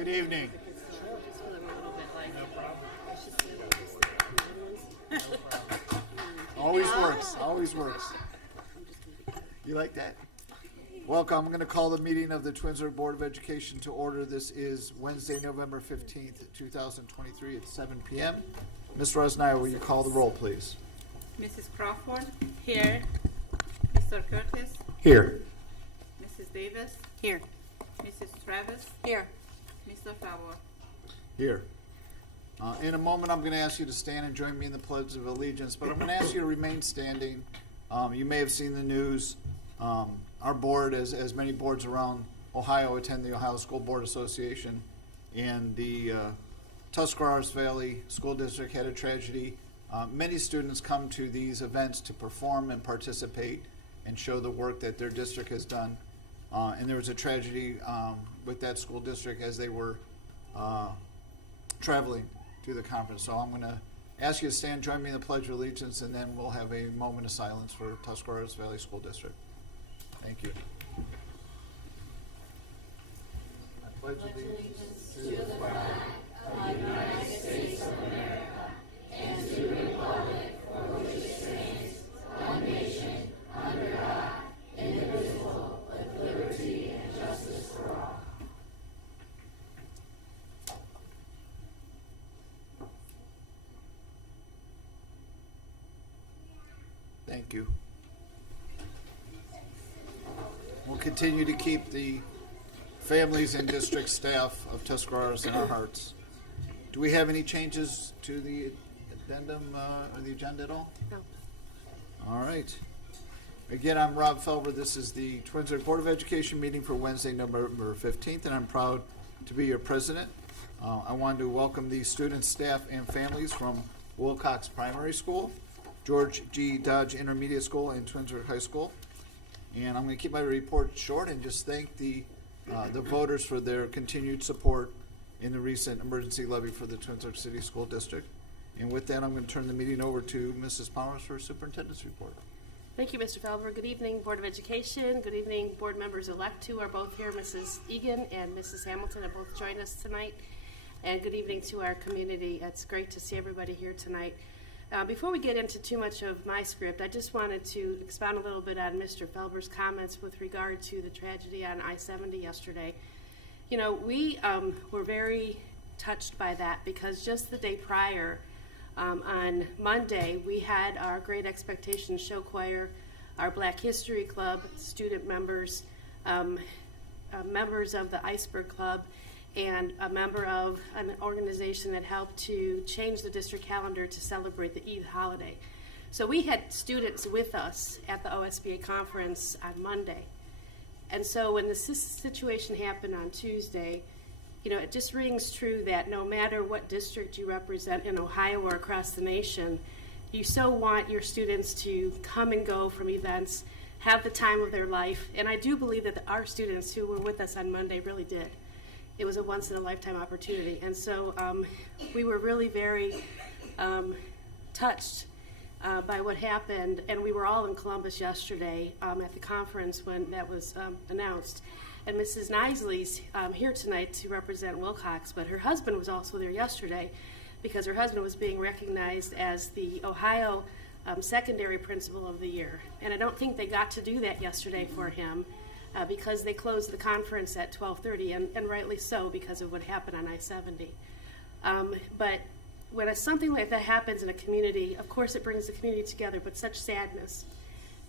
Good evening. Always works, always works. You like that? Welcome. I'm going to call the meeting of the Twinsburg Board of Education to order. This is Wednesday, November 15th, 2023 at 7 p.m. Ms. Rosnaya, will you call the roll, please? Mrs. Crawford? Here. Mr. Curtis? Here. Mrs. Davis? Here. Mrs. Travis? Here. Mr. Fowler? Here. In a moment, I'm going to ask you to stand and join me in the Pledge of Allegiance, but I'm going to ask you to remain standing. You may have seen the news. Our board, as many boards around Ohio, attend the Ohio School Board Association, and the Tuscarawas Valley School District had a tragedy. Many students come to these events to perform and participate and show the work that their district has done. And there was a tragedy with that school district as they were traveling to the conference. So I'm going to ask you to stand, join me in the Pledge of Allegiance, and then we'll have a moment of silence for Tuscarawas Valley School District. Thank you. I pledge allegiance to the flag of the United States of America and to the republic for which it stands, one nation, under God, indivisible, with liberty and justice for all. Thank you. We'll continue to keep the families and district staff of Tuscarawas in our hearts. Do we have any changes to the addendum or the agenda at all? No. All right. Again, I'm Rob Felber. This is the Twinsburg Board of Education meeting for Wednesday, November 15th, and I'm proud to be your president. I wanted to welcome the students, staff, and families from Wilcox Primary School, George G. Dodge Intermediate School, and Twinsburg High School. And I'm going to keep my report short and just thank the voters for their continued support in the recent emergency levy for the Twinsburg City School District. And with that, I'm going to turn the meeting over to Mrs. Powers for Superintendent's report. Thank you, Mr. Felber. Good evening, Board of Education. Good evening, board members-elect who are both here. Mrs. Egan and Mrs. Hamilton have both joined us tonight. And good evening to our community. It's great to see everybody here tonight. Before we get into too much of my script, I just wanted to expound a little bit on Mr. Felber's comments with regard to the tragedy on I-70 yesterday. You know, we were very touched by that because just the day prior, on Monday, we had our Great Expectations Show Choir, our Black History Club, student members, members of the Iceberg Club, and a member of an organization that helped to change the district calendar to celebrate the Eid holiday. So we had students with us at the OSBA conference on Monday. And so when the situation happened on Tuesday, you know, it just rings true that no matter what district you represent in Ohio or across the nation, you so want your students to come and go from events, have the time of their life. And I do believe that our students who were with us on Monday really did. It was a once-in-a-lifetime opportunity. And so we were really very touched by what happened. And we were all in Columbus yesterday at the conference when that was announced. And Mrs. Knisely's here tonight to represent Wilcox, but her husband was also there yesterday because her husband was being recognized as the Ohio Secondary Principal of the Year. And I don't think they got to do that yesterday for him. Because they closed the conference at 12:30, and rightly so because of what happened on I-70. But when something like that happens in a community, of course it brings the community together, but such sadness.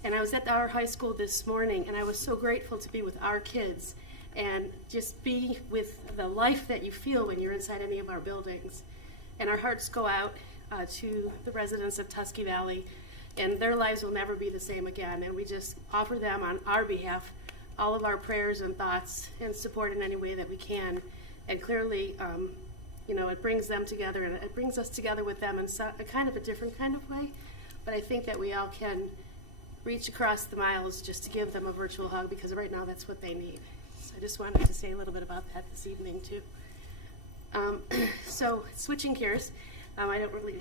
And I was at our high school this morning, and I was so grateful to be with our kids and just be with the life that you feel when you're inside any of our buildings. And our hearts go out to the residents of Tusky Valley, and their lives will never be the same again. And we just offer them on our behalf all of our prayers and thoughts and support in any way that we can. And clearly, you know, it brings them together, and it brings us together with them in a kind of a different kind of way. But I think that we all can reach across the miles just to give them a virtual hug, because right now that's what they need. So I just wanted to say a little bit about that this evening too. So switching gears, I don't really,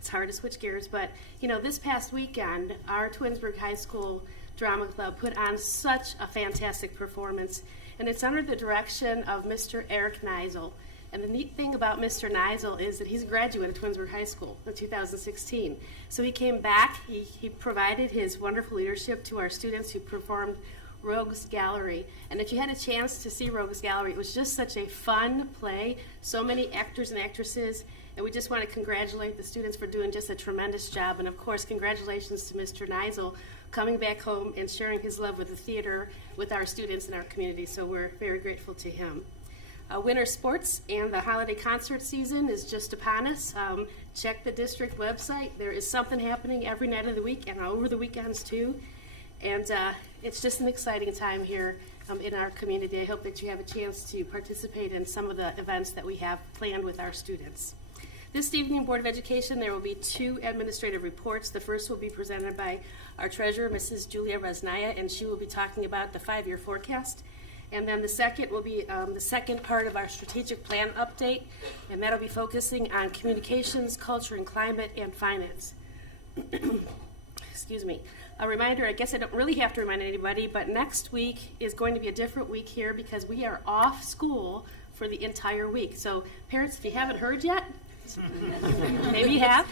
it's hard to switch gears, but you know, this past weekend, our Twinsburg High School Drama Club put on such a fantastic performance, and it's under the direction of Mr. Eric Neisel. And the neat thing about Mr. Neisel is that he's a graduate of Twinsburg High School in 2016. So he came back, he provided his wonderful leadership to our students who performed Rogues Gallery. And if you had a chance to see Rogues Gallery, it was just such a fun play, so many actors and actresses, and we just want to congratulate the students for doing just a tremendous job. And of course, congratulations to Mr. Neisel coming back home and sharing his love with the theater with our students in our community. So we're very grateful to him. Winter sports and the holiday concert season is just upon us. Check the district website. There is something happening every night of the week and over the weekends too. And it's just an exciting time here in our community. I hope that you have a chance to participate in some of the events that we have planned with our students. This evening, Board of Education, there will be 2 administrative reports. The first will be presented by our treasurer, Mrs. Julia Resnaya, and she will be talking about the 5-year forecast. And then the second will be the second part of our strategic plan update, and that'll be focusing on communications, culture and climate, and finance. Excuse me. A reminder, I guess I don't really have to remind anybody, but next week is going to be a different week here because we are off school for the entire week. So parents, if you haven't heard yet, maybe you have.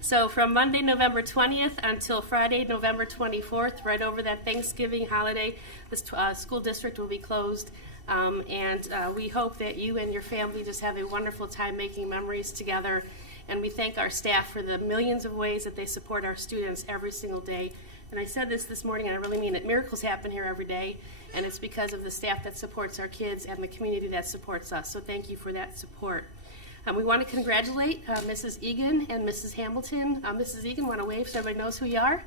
So from Monday, November 20th until Friday, November 24th, right over that Thanksgiving holiday, the school district will be closed. And we hope that you and your family just have a wonderful time making memories together. And we thank our staff for the millions of ways that they support our students every single day. And I said this morning, and I really mean it. Miracles happen here every day, and it's because of the staff that supports our kids and the community that supports us. So thank you for that support. We want to congratulate Mrs. Egan and Mrs. Hamilton. Mrs. Egan, want to wave so everybody knows who you are?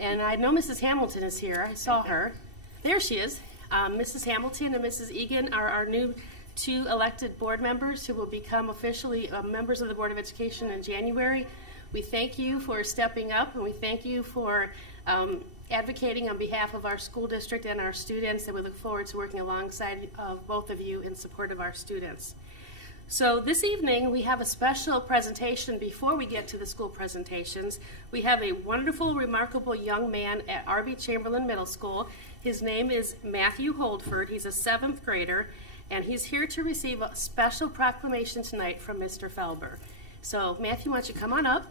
And I know Mrs. Hamilton is here. I saw her. There she is. Mrs. Hamilton and Mrs. Egan are our new 2 elected board members who will become officially members of the Board of Education in January. We thank you for stepping up, and we thank you for advocating on behalf of our school district and our students, and we look forward to working alongside both of you in support of our students. So this evening, we have a special presentation before we get to the school presentations. We have a wonderful, remarkable young man at R.B. Chamberlain Middle School. His name is Matthew Holdford. He's a 7th grader, and he's here to receive a special proclamation tonight from Mr. Felber. So Matthew, why don't you come on up?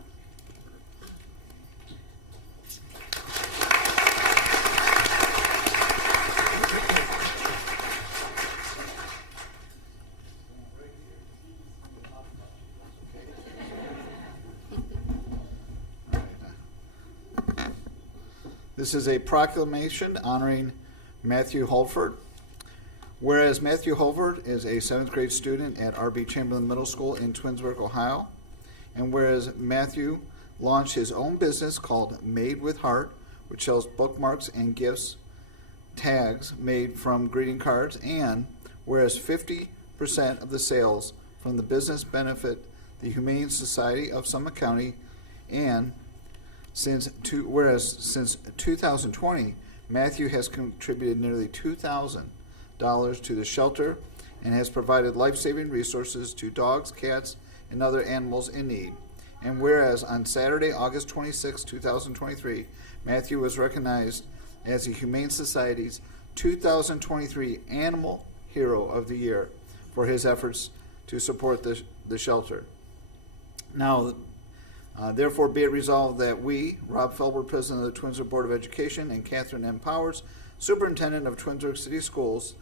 This is a proclamation honoring Matthew Holford. Whereas Matthew Holford is a 7th grade student at R.B. Chamberlain Middle School in Twinsburg, Ohio, and whereas Matthew launched his own business called Made with Heart, which sells bookmarks and gifts tags made from greeting cards, and whereas 50% of the sales from the business benefit the Humane Society of Summit County, and since 2020, Matthew has contributed nearly $2,000 to the shelter and has provided life-saving resources to dogs, cats, and other animals in need. And whereas on Saturday, August 26, 2023, Matthew was recognized as the Humane Society's 2023 Animal Hero of the Year for his efforts to support the shelter. Now, therefore, be it resolved that we, Rob Felber, President of the Twinsburg Board of Education, and Catherine M. Powers, Superintendent of Twinsburg City Schools,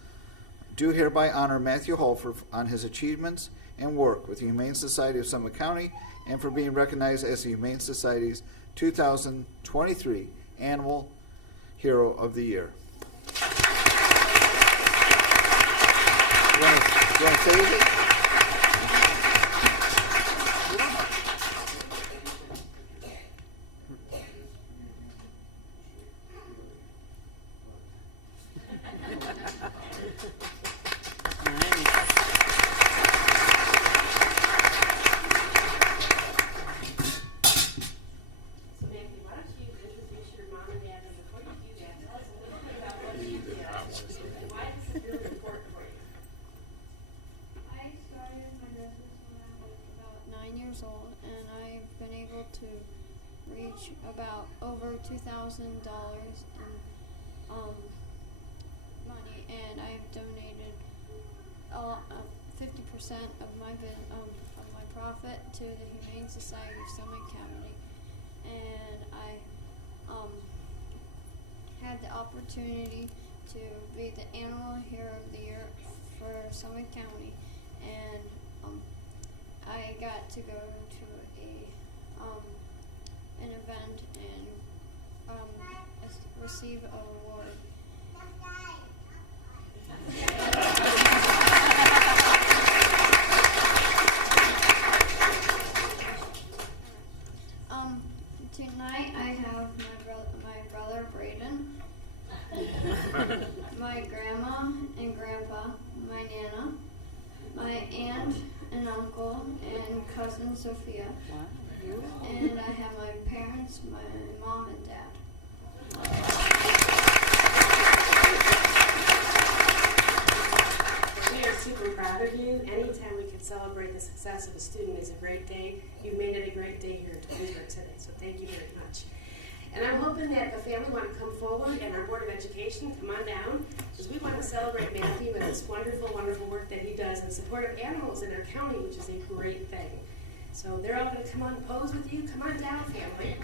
do hereby honor Matthew Holford on his achievements and work with the Humane Society of Summit County and for being recognized as the Humane Society's 2023 Animal Hero of the Year. You want to say anything? Old, and I've been able to reach about over $2,000 in money, and I've donated 50% of my profit to the Humane Society of Summit County, and I had the opportunity to be the Animal Hero of the Year for Summit County, and I got to go to an event and receive an award. Tonight I have my brother Braden, my grandma and grandpa, my nana, my aunt and uncle and cousin Sophia, and I have my parents, my mom and dad. We are super proud of you. Anytime we can celebrate the success of a student is a great day. You've made it a great day here in Twinsburg today, so thank you very much. And I'm hoping that the family want to come forward and our Board of Education come on down, because we want to celebrate Matthew and his wonderful, wonderful work that he does in support of animals in our county, which is a great thing. So they're all going to come on and pose with you. Come on down, family.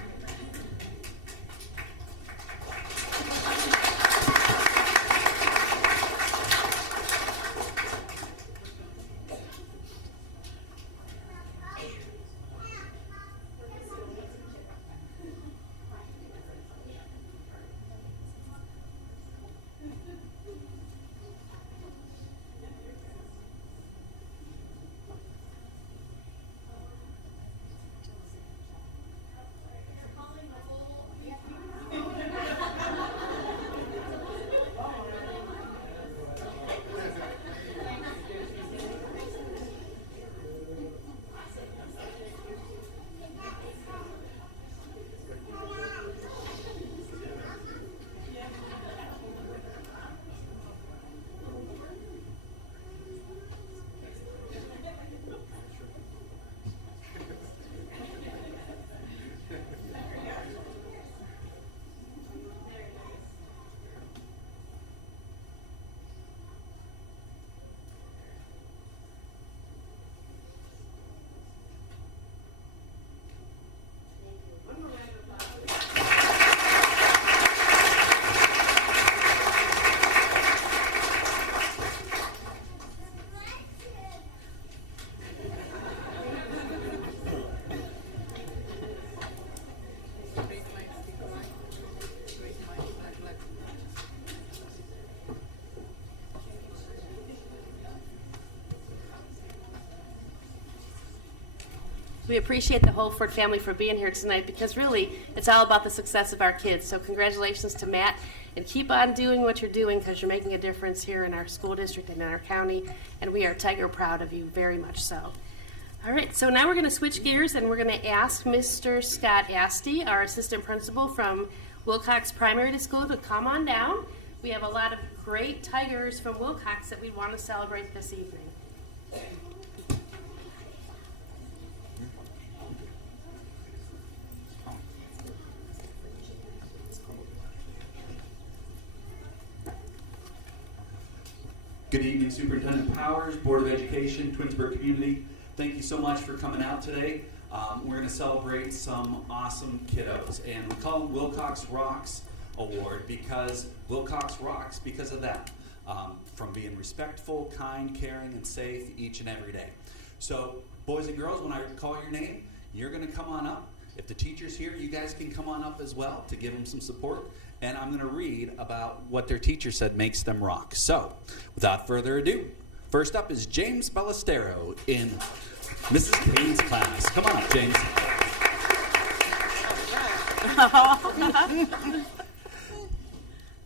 We appreciate the Holford family for being here tonight, because really it's all about the success of our kids. So congratulations to Matt, and keep on doing what you're doing, because you're making a difference here in our school district and in our county, and we are tiger proud of you, very much so. All right, so now we're going to switch gears and we're going to ask Mr. Scott Asti, our assistant principal from Wilcox Primary School, to come on down. We have a lot of great tigers from Wilcox that we want to celebrate this evening. Good evening, Superintendent Powers, Board of Education, Twinsburg community. Thank you so much for coming out today. We're going to celebrate some awesome kiddos, and we call them Wilcox Rocks Award because Wilcox rocks because of that. From being respectful, kind, caring, and safe each and every day. So, boys and girls, when I call your name, you're going to come on up. If the teacher's here, you guys can come on up as well to give them some support. And I'm going to read about what their teacher said makes them rock. So, without further ado, first up is James Ballestero in Mrs. Payne's class. Come on up, James.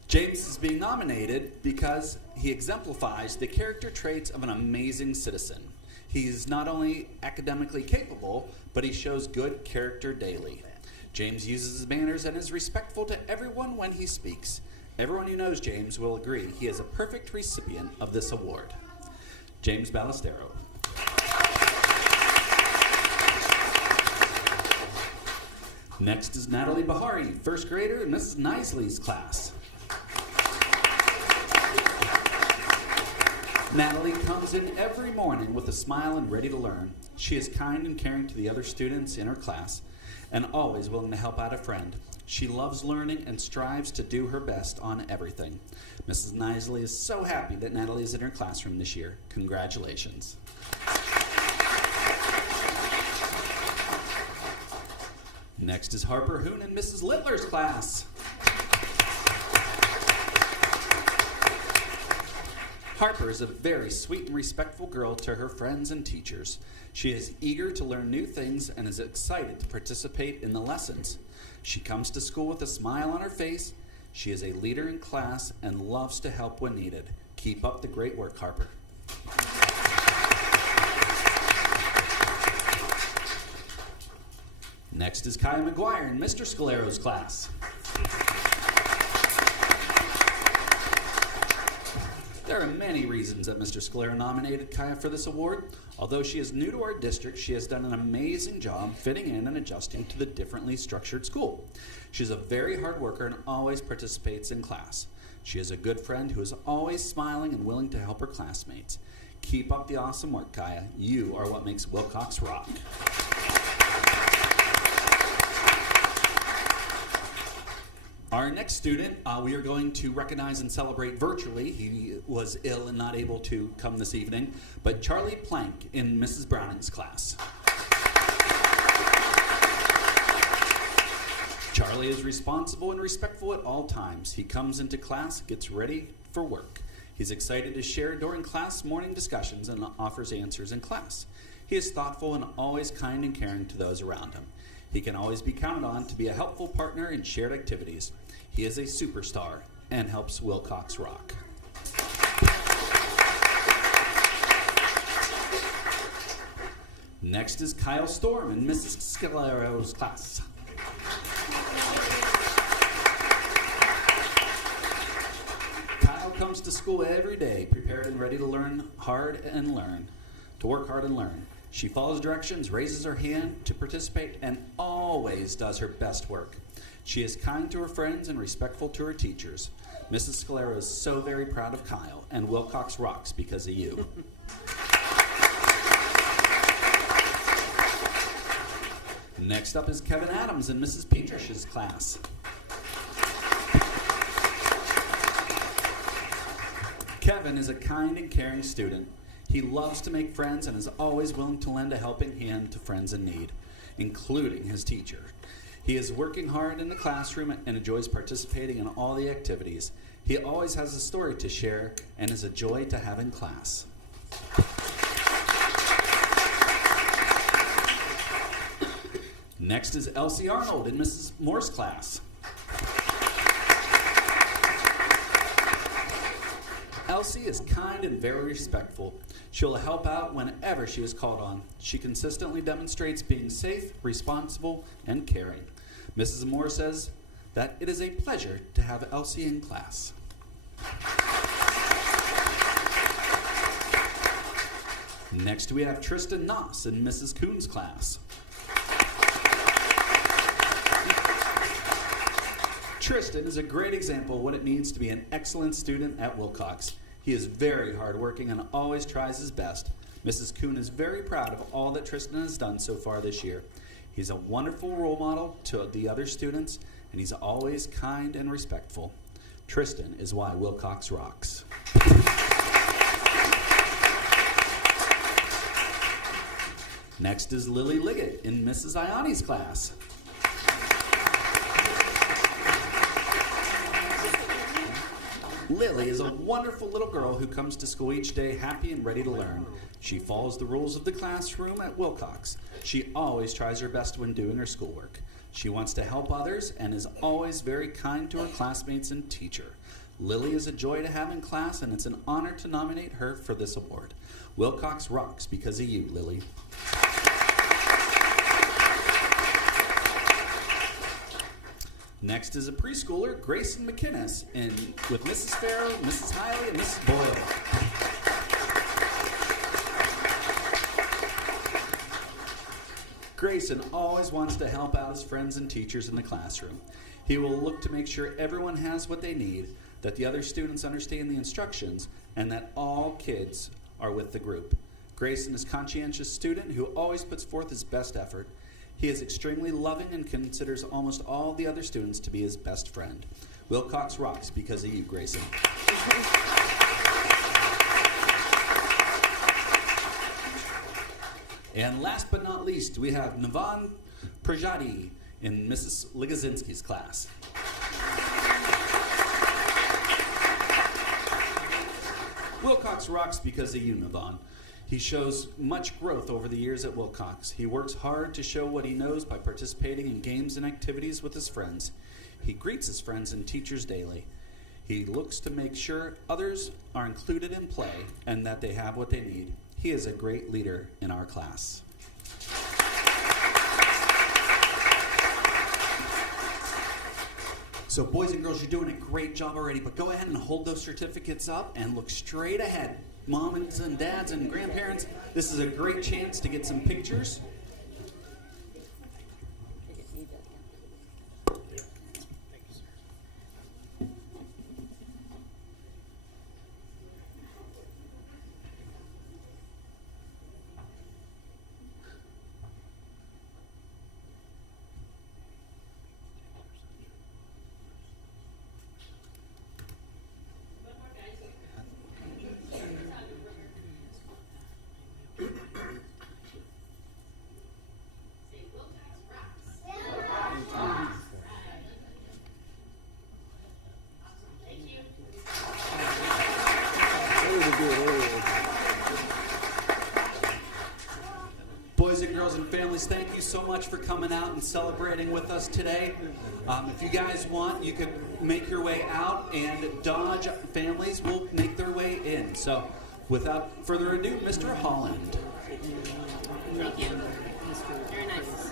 James is being nominated because he exemplifies the character traits of an amazing citizen. He's not only academically capable, but he shows good character daily. James uses his manners and is respectful to everyone when he speaks. Everyone who knows James will agree he is a perfect recipient of this award. James Ballestero. Next is Natalie Bahari, first grader in Mrs. Knisley's class. Natalie comes in every morning with a smile and ready to learn. She is kind and caring to the other students in her class and always willing to help out a friend. She loves learning and strives to do her best on everything. Mrs. Knisley is so happy that Natalie is in her classroom this year. Congratulations. Next is Harper Hoon in Mrs. Littler's class. Harper is a very sweet and respectful girl to her friends and teachers. She is eager to learn new things and is excited to participate in the lessons. She comes to school with a smile on her face. She is a leader in class and loves to help when needed. Keep up the great work, Harper. Next is Kaya McGuire in Mr. Scalero's class. There are many reasons that Mr. Scalero nominated Kaya for this award. Although she is new to our district, she has done an amazing job fitting in and adjusting to the differently structured school. She's a very hard worker and always participates in class. She is a good friend who is always smiling and willing to help her classmates. Keep up the awesome work, Kaya. You are what makes Wilcox rock. Our next student, we are going to recognize and celebrate virtually. He was ill and not able to come this evening, but Charlie Plank in Mrs. Browning's class. Charlie is responsible and respectful at all times. He comes into class, gets ready for work. He's excited to share during class morning discussions and offers answers in class. He is thoughtful and always kind and caring to those around him. He can always be counted on to be a helpful partner in shared activities. He is a superstar and helps Wilcox rock. Next is Kyle Storm in Mrs. Scalero's class. Kyle comes to school every day prepared and ready to work hard and learn. She follows directions, raises her hand to participate, and always does her best work. She is kind to her friends and respectful to her teachers. Mrs. Scalero is so very proud of Kyle, and Wilcox rocks because of you. Next up is Kevin Adams in Mrs. Petrish's class. Kevin is a kind and caring student. He loves to make friends and is always willing to lend a helping hand to friends in need, including his teacher. He is working hard in the classroom and enjoys participating in all the activities. He always has a story to share and is a joy to have in class. Next is Elsie Arnold in Mrs. Moore's class. Elsie is kind and very respectful. She will help out whenever she is called on. She consistently demonstrates being safe, responsible, and caring. Mrs. Moore says that it is a pleasure to have Elsie in class. Next we have Tristan Noss in Mrs. Coon's class. Tristan is a great example of what it means to be an excellent student at Wilcox. He is very hardworking and always tries his best. Mrs. Coon is very proud of all that Tristan has done so far this year. He's a wonderful role model to the other students, and he's always kind and respectful. Tristan is why Wilcox rocks. Next is Lily Liggett in Mrs. Iani's class. Lily is a wonderful little girl who comes to school each day happy and ready to learn. She follows the rules of the classroom at Wilcox. She always tries her best when doing her schoolwork. She wants to help others and is always very kind to her classmates and teacher. Lily is a joy to have in class, and it's an honor to nominate her for this award. Wilcox rocks because of you, Lily. Next is a preschooler, Grayson McInnes, with Mrs. Farrow, Mrs. Hiley, and Mrs. Boyle. Grayson always wants to help out his friends and teachers in the classroom. He will look to make sure everyone has what they need, that the other students understand the instructions, and that all kids are with the group. Grayson is a conscientious student who always puts forth his best effort. He is extremely loving and considers almost all the other students to be his best friend. Wilcox rocks because of you, Grayson. And last but not least, we have Navan Prajati in Mrs. Ligazinski's class. Wilcox rocks because of you, Navan. He shows much growth over the years at Wilcox. He works hard to show what he knows by participating in games and activities with his friends. He greets his friends and teachers daily. He looks to make sure others are included in play and that they have what they need. He is a great leader in our class. So boys and girls, you're doing a great job already, but go ahead and hold those certificates up and look straight ahead. Moms and dads and grandparents, this is a great chance to get some pictures. Boys and girls and families, thank you so much for coming out and celebrating with us today. If you guys want, you can make your way out, and Dodge families will make their way in. So, without further ado, Mr. Holland. Thank you. Very nice.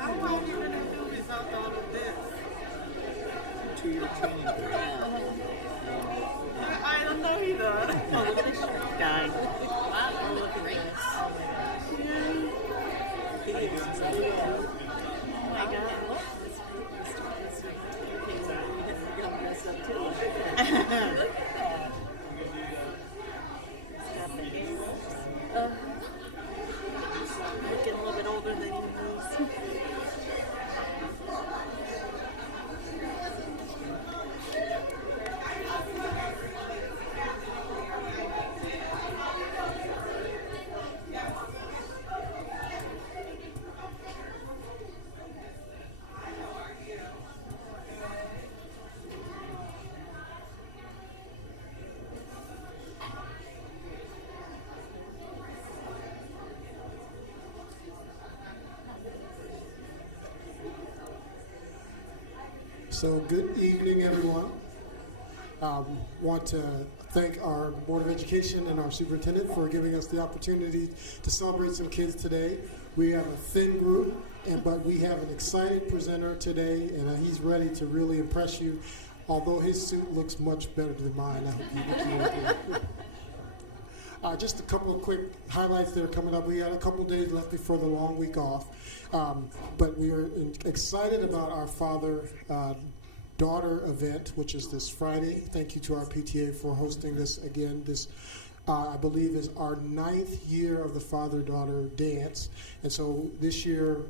How long you gonna do without all of this? 2-year training period. I don't know either. Oh, look at this guy. Wow, we're looking great. Oh my God. Looking a little bit older than he was. So good evening, everyone. Want to thank our Board of Education and our superintendent for giving us the opportunity to celebrate some kids today. We have a thin group, but we have an excited presenter today, and he's ready to really impress you. Although his suit looks much better than mine, I hope you agree. Just a couple of quick highlights that are coming up. We got a couple days left before the long week off, but we are excited about our father-daughter event, which is this Friday. Thank you to our PTA for hosting this again. This, I believe, is our 9th year of the father-daughter dance, and so this year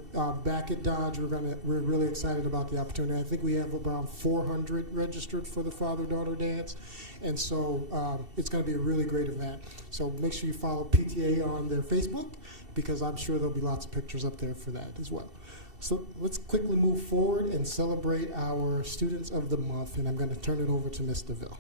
back at Dodge, we're really excited about the opportunity. I think we have around 400 registered for the father-daughter dance. And so it's going to be a really great event. So make sure you follow PTA on their Facebook, because I'm sure there'll be lots of pictures up there for that as well. So let's quickly move forward and celebrate our Students of the Month. And I'm going to turn it over to Ms. DeVille.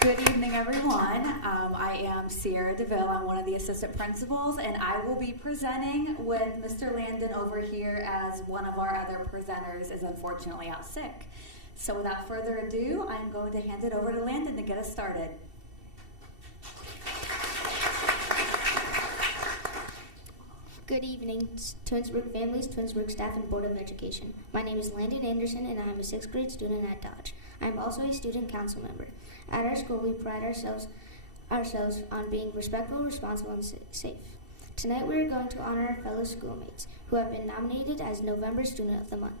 Good evening, everyone. I am Sierra DeVille. I'm one of the assistant principals, and I will be presenting with Mr. Landon over here, as one of our other presenters is unfortunately out sick. So without further ado, I'm going to hand it over to Landon to get us started. Good evening, Twinsburg families, Twinsburg staff, and Board of Education. My name is Landon Anderson, and I am a 6th grade student at Dodge. I am also a student council member. At our school, we pride ourselves on being respectful, responsible, and safe. Tonight, we are going to honor our fellow schoolmates who have been nominated as November Student of the Month.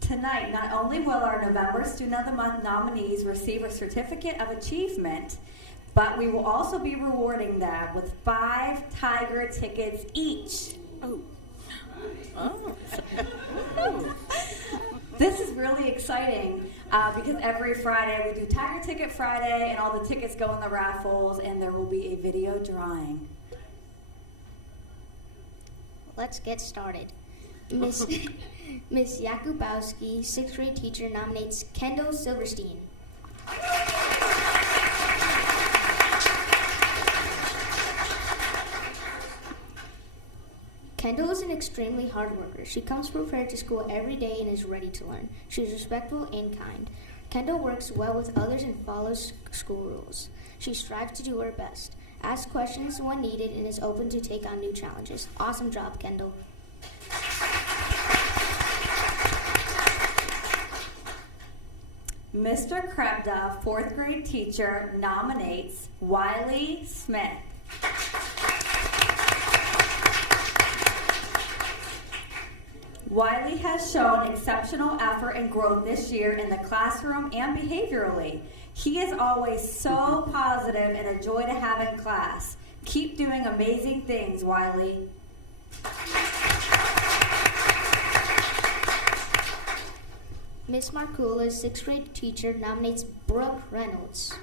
Tonight, not only will our November Student of the Month nominees receive a certificate of achievement, but we will also be rewarding them with 5 Tiger tickets each. Oh. This is really exciting because every Friday we do Tiger Ticket Friday, and all the tickets go in the raffles, and there will be a video drawing. Let's get started. Miss Yakubowski, 6th grade teacher, nominates Kendall Silverstein. Kendall is an extremely hard worker. She comes prepared to school every day and is ready to learn. She is respectful and kind. Kendall works well with others and follows school rules. She strives to do her best, asks questions when needed, and is open to take on new challenges. Awesome job, Kendall. Mr. Krebda, 4th grade teacher, nominates Wiley Smith. Wiley has shown exceptional effort and growth this year in the classroom and behaviorally. He is always so positive and a joy to have in class. Keep doing amazing things, Wiley. Miss Markula's 6th grade teacher nominates Brooke Reynolds.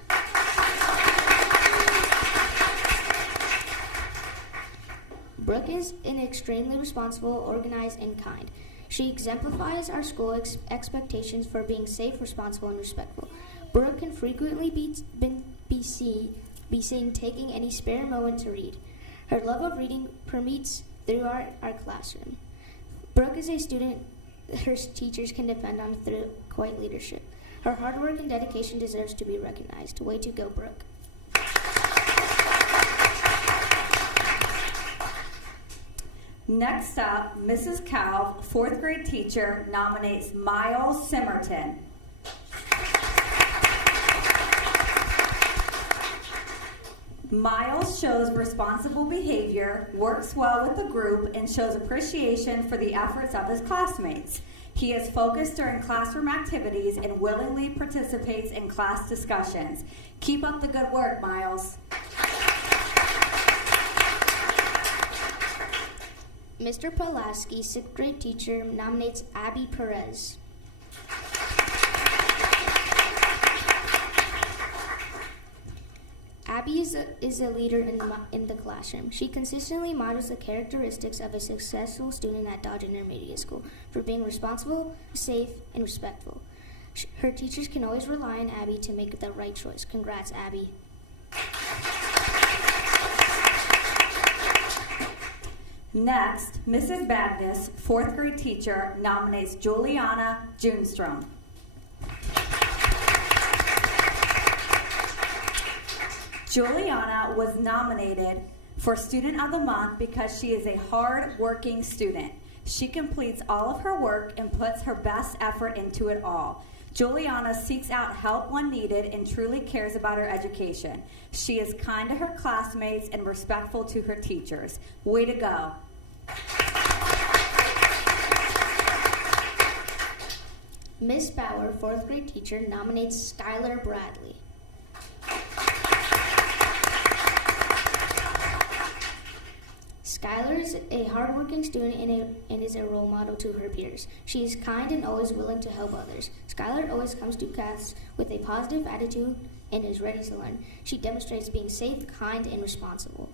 Brooke is an extremely responsible, organized, and kind. She exemplifies our school expectations for being safe, responsible, and respectful. Brooke can frequently be seen taking any spare moment to read. Her love of reading permeates through our classroom. Brooke is a student her teachers can depend on through quiet leadership. Her hard work and dedication deserves to be recognized. Way to go, Brooke. Next up, Mrs. Calv, 4th grade teacher, nominates Miles Simmerton. Miles shows responsible behavior, works well with the group, and shows appreciation for the efforts of his classmates. He is focused during classroom activities and willingly participates in class discussions. Keep up the good work, Miles. Mr. Pulaski, 6th grade teacher, nominates Abby Perez. Abby is a leader in the classroom. She consistently models the characteristics of a successful student at Dodge Intermediate School for being responsible, safe, and respectful. Her teachers can always rely on Abby to make the right choice. Congrats, Abby. Next, Mrs. Bagnus, 4th grade teacher, nominates Juliana Junstrom. Juliana was nominated for Student of the Month because she is a hard-working student. She completes all of her work and puts her best effort into it all. Juliana seeks out help when needed and truly cares about her education. She is kind to her classmates and respectful to her teachers. Way to go. Miss Bauer, 4th grade teacher, nominates Skylar Bradley. Skylar is a hardworking student and is a role model to her peers. She is kind and always willing to help others. Skylar always comes to class with a positive attitude and is ready to learn. She demonstrates being safe, kind, and responsible.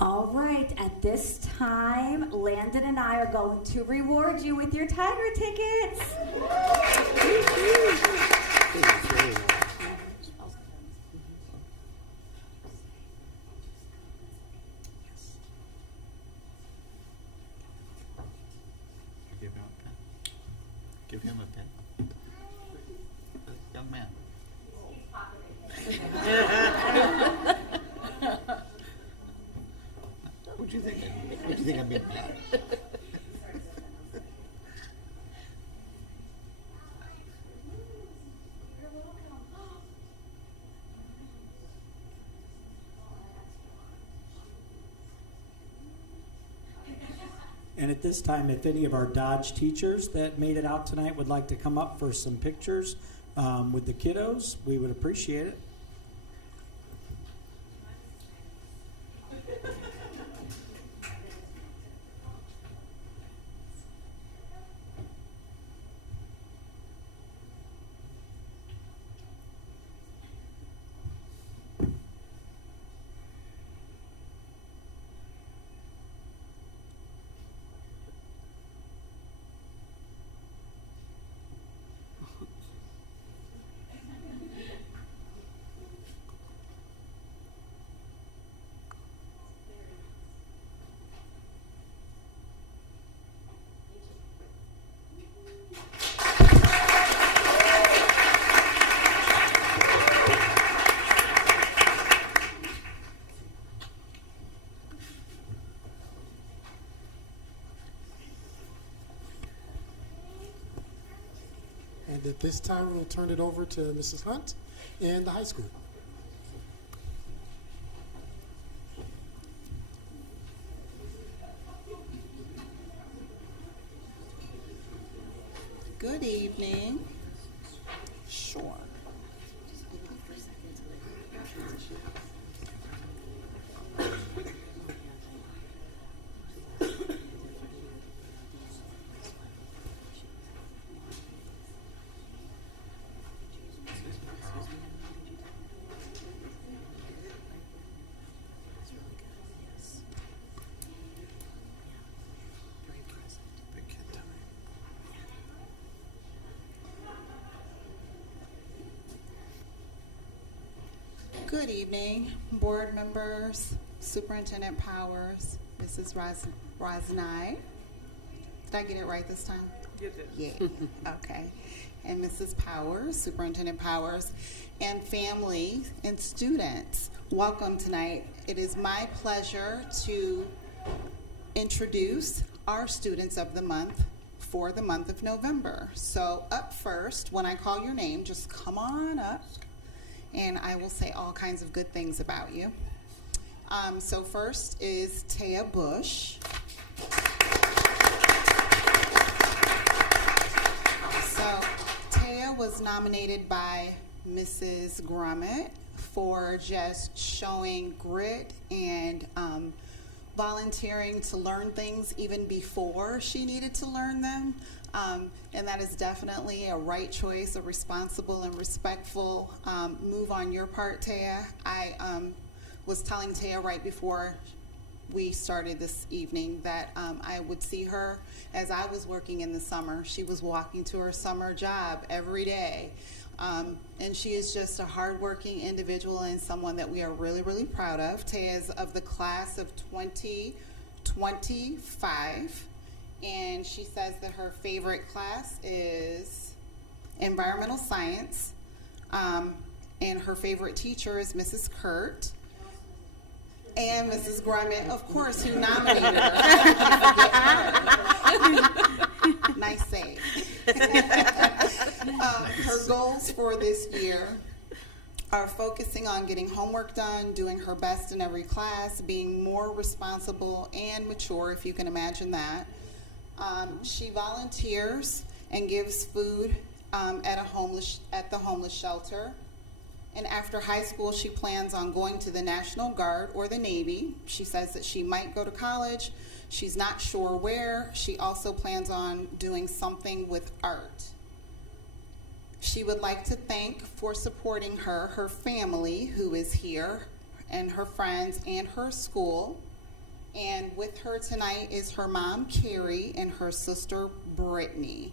All right, at this time, Landon and I are going to reward you with your Tiger tickets. Give him a pen. Young man. What'd you think? What'd you think I meant? And at this time, if any of our Dodge teachers that made it out tonight would like to come up for some pictures with the kiddos, we would appreciate it. And at this time, we'll turn it over to Mrs. Hunt and the high school. Good evening. Sure. Good evening, board members, Superintendent Powers, Mrs. Rosnai. Did I get it right this time? You did. Yeah, okay. And Mrs. Powers, Superintendent Powers, and family and students, welcome tonight. It is my pleasure to introduce our students of the month for the month of November. So up first, when I call your name, just come on up, and I will say all kinds of good things about you. So first is Taya Bush. So Taya was nominated by Mrs. Grummett for just showing grit and volunteering to learn things even before she needed to learn them. And that is definitely a right choice, a responsible and respectful move on your part, Taya. I was telling Taya right before we started this evening that I would see her as I was working in the summer. She was walking to her summer job every day. And she is just a hardworking individual and someone that we are really, really proud of. Taya is of the class of 2025. And she says that her favorite class is environmental science. And her favorite teacher is Mrs. Kurt. And Mrs. Grummett, of course, who nominated her. Nice save. Her goals for this year are focusing on getting homework done, doing her best in every class, being more responsible and mature, if you can imagine that. She volunteers and gives food at the homeless shelter. And after high school, she plans on going to the National Guard or the Navy. She says that she might go to college. She's not sure where. She also plans on doing something with art. She would like to thank for supporting her family who is here, and her friends and her school. And with her tonight is her mom, Carrie, and her sister, Brittany.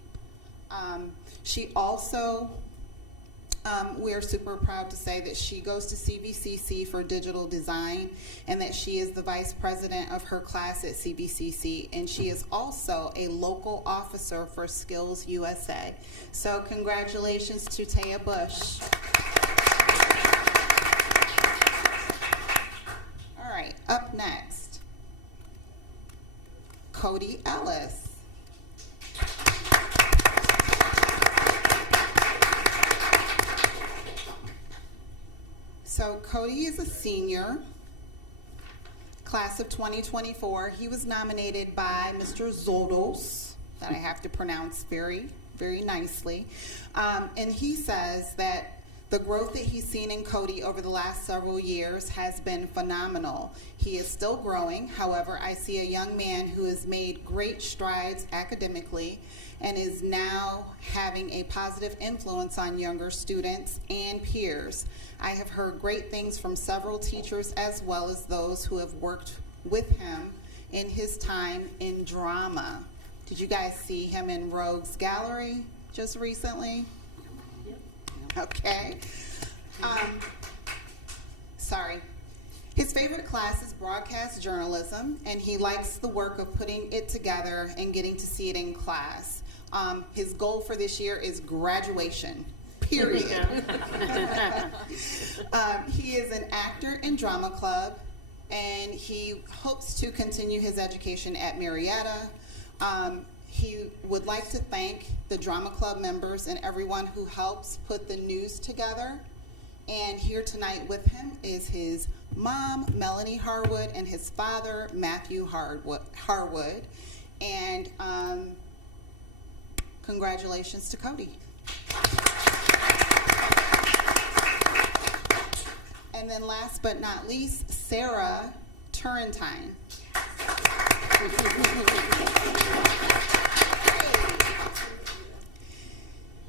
She also, we're super proud to say that she goes to CVCC for digital design and that she is the vice president of her class at CVCC. And she is also a local officer for Skills USA. So congratulations to Taya Bush. next, Cody Ellis. So Cody is a senior, class of 2024. He was nominated by Mr. Zoldos, that I have to pronounce very, very nicely. And he says that the growth that he's seen in Cody over the last several years has been phenomenal. He is still growing. However, I see a young man who has made great strides academically and is now having a positive influence on younger students and peers. I have heard great things from several teachers as well as those who have worked with him in his time in drama. Did you guys see him in Rogues Gallery just recently? Okay. Sorry. His favorite class is broadcast journalism, and he likes the work of putting it together and getting to see it in class. His goal for this year is graduation, period. He is an actor in drama club, and he hopes to continue his education at Marietta. He would like to thank the drama club members and everyone who helps put the news together. And here tonight with him is his mom, Melanie Harwood, and his father, Matthew Harwood. And congratulations to Cody. And then last but not least, Sarah Turrentine.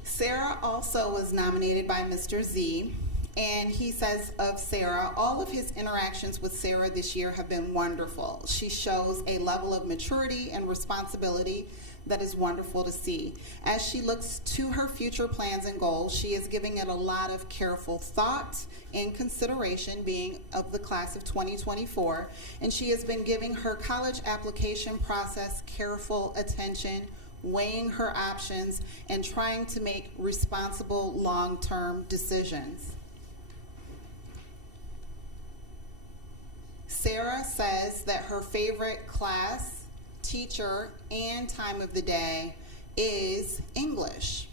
Sarah also was nominated by Mr. Z, and he says of Sarah, all of his interactions with Sarah this year have been wonderful. She shows a level of maturity and responsibility that is wonderful to see. As she looks to her future plans and goals, she is giving it a lot of careful thought and consideration, being of the class of 2024, and she has been giving her college application process careful attention, weighing her options, and trying to make responsible long-term decisions. Sarah says that her favorite class, teacher, and time of the day is English.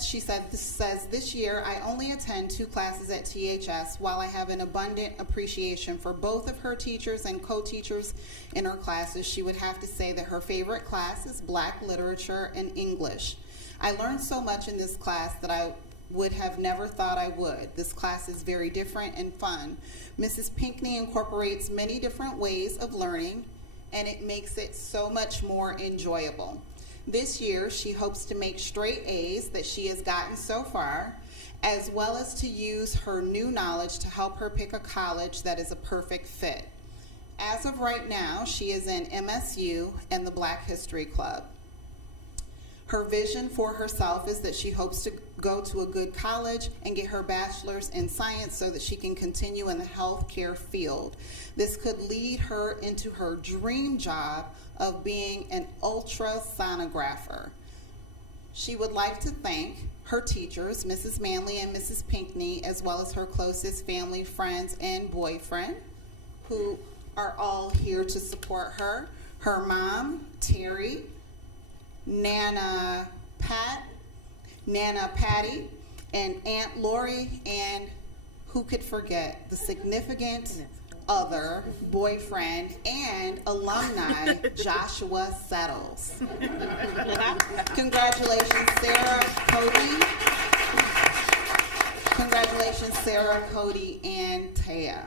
She says, this year I only attend 2 classes at THS. While I have an abundant appreciation for both of her teachers and co-teachers in her classes, she would have to say that her favorite class is Black Literature and English. I learned so much in this class that I would have never thought I would. This class is very different and fun. Mrs. Pinckney incorporates many different ways of learning, and it makes it so much more enjoyable. This year, she hopes to make straight A's that she has gotten so far, as well as to use her new knowledge to help her pick a college that is a perfect fit. As of right now, she is in MSU and the Black History Club. Her vision for herself is that she hopes to go to a good college and get her bachelor's in science so that she can continue in the healthcare field. This could lead her into her dream job of being an ultrasonographer. She would like to thank her teachers, Mrs. Manley and Mrs. Pinckney, as well as her closest family, friends, and boyfriend, who are all here to support her. Her mom, Terry, Nana Patty, and Aunt Lori, and who could forget the significant other, boyfriend, and alumni, Joshua Settles. Congratulations, Sarah, Cody. Congratulations, Sarah, Cody, and Taya.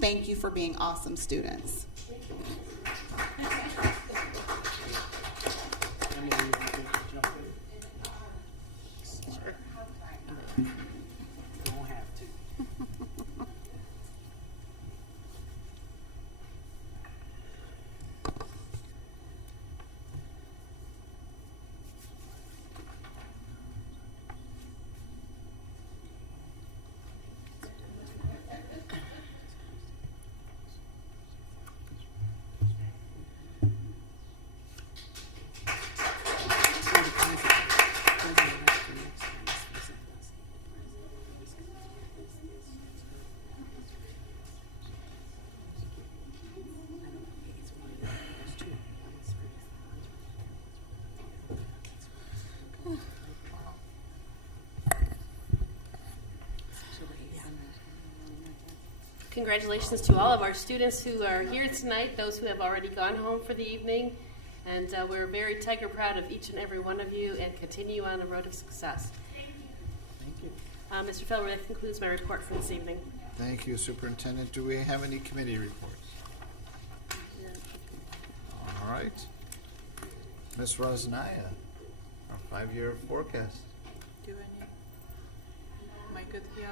Thank you for being awesome students. congratulations to all of our students who are here tonight, those who have already gone home for the evening. And we're very tiger proud of each and every one of you and continue on the road of success. Thank you. Mr. Felber, that concludes my report for this evening. Thank you, Superintendent. Do we have any committee reports? All right. Ms. Rosnaya, our 5-year forecast. Do any? Am I good here?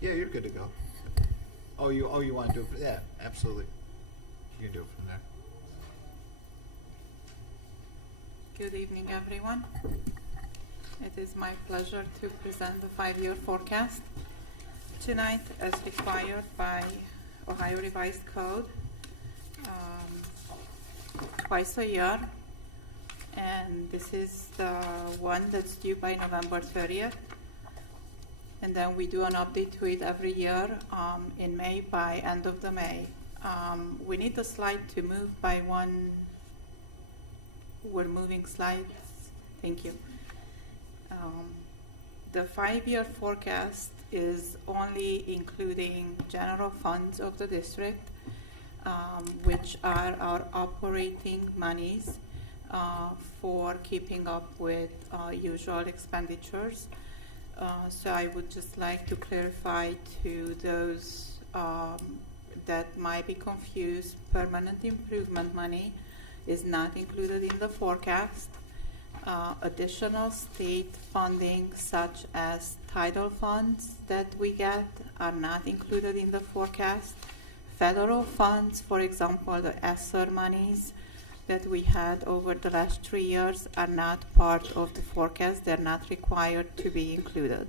Yeah, you're good to go. Oh, you want to do it? Yeah, absolutely. You can do it from there. Good evening, everyone. It is my pleasure to present the 5-year forecast tonight as required by Ohio Revised Code twice a year. And this is the one that's due by November 30th. And then we do an update to it every year in May by end of the May. We need the slide to move by one. We're moving slides. Thank you. The 5-year forecast is only including general funds of the district, which are our operating monies for keeping up with usual expenditures. So I would just like to clarify to those that might be confused, permanent improvement money is not included in the forecast. Additional state funding such as title funds that we get are not included in the forecast. Federal funds, for example, the ESSER monies that we had over the last 3 years are not part of the forecast. They're not required to be included.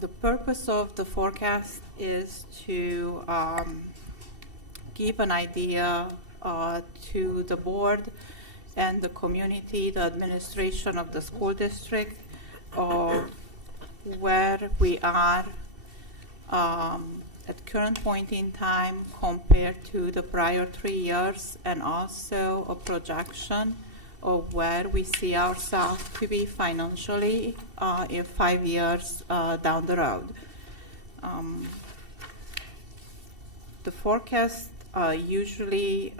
The purpose of the forecast is to give an idea to the board and the community, the administration of the school district, of where we are at current point in time compared to the prior 3 years, and also a projection of where we see ourselves to be financially in 5 years down the road. The forecast usually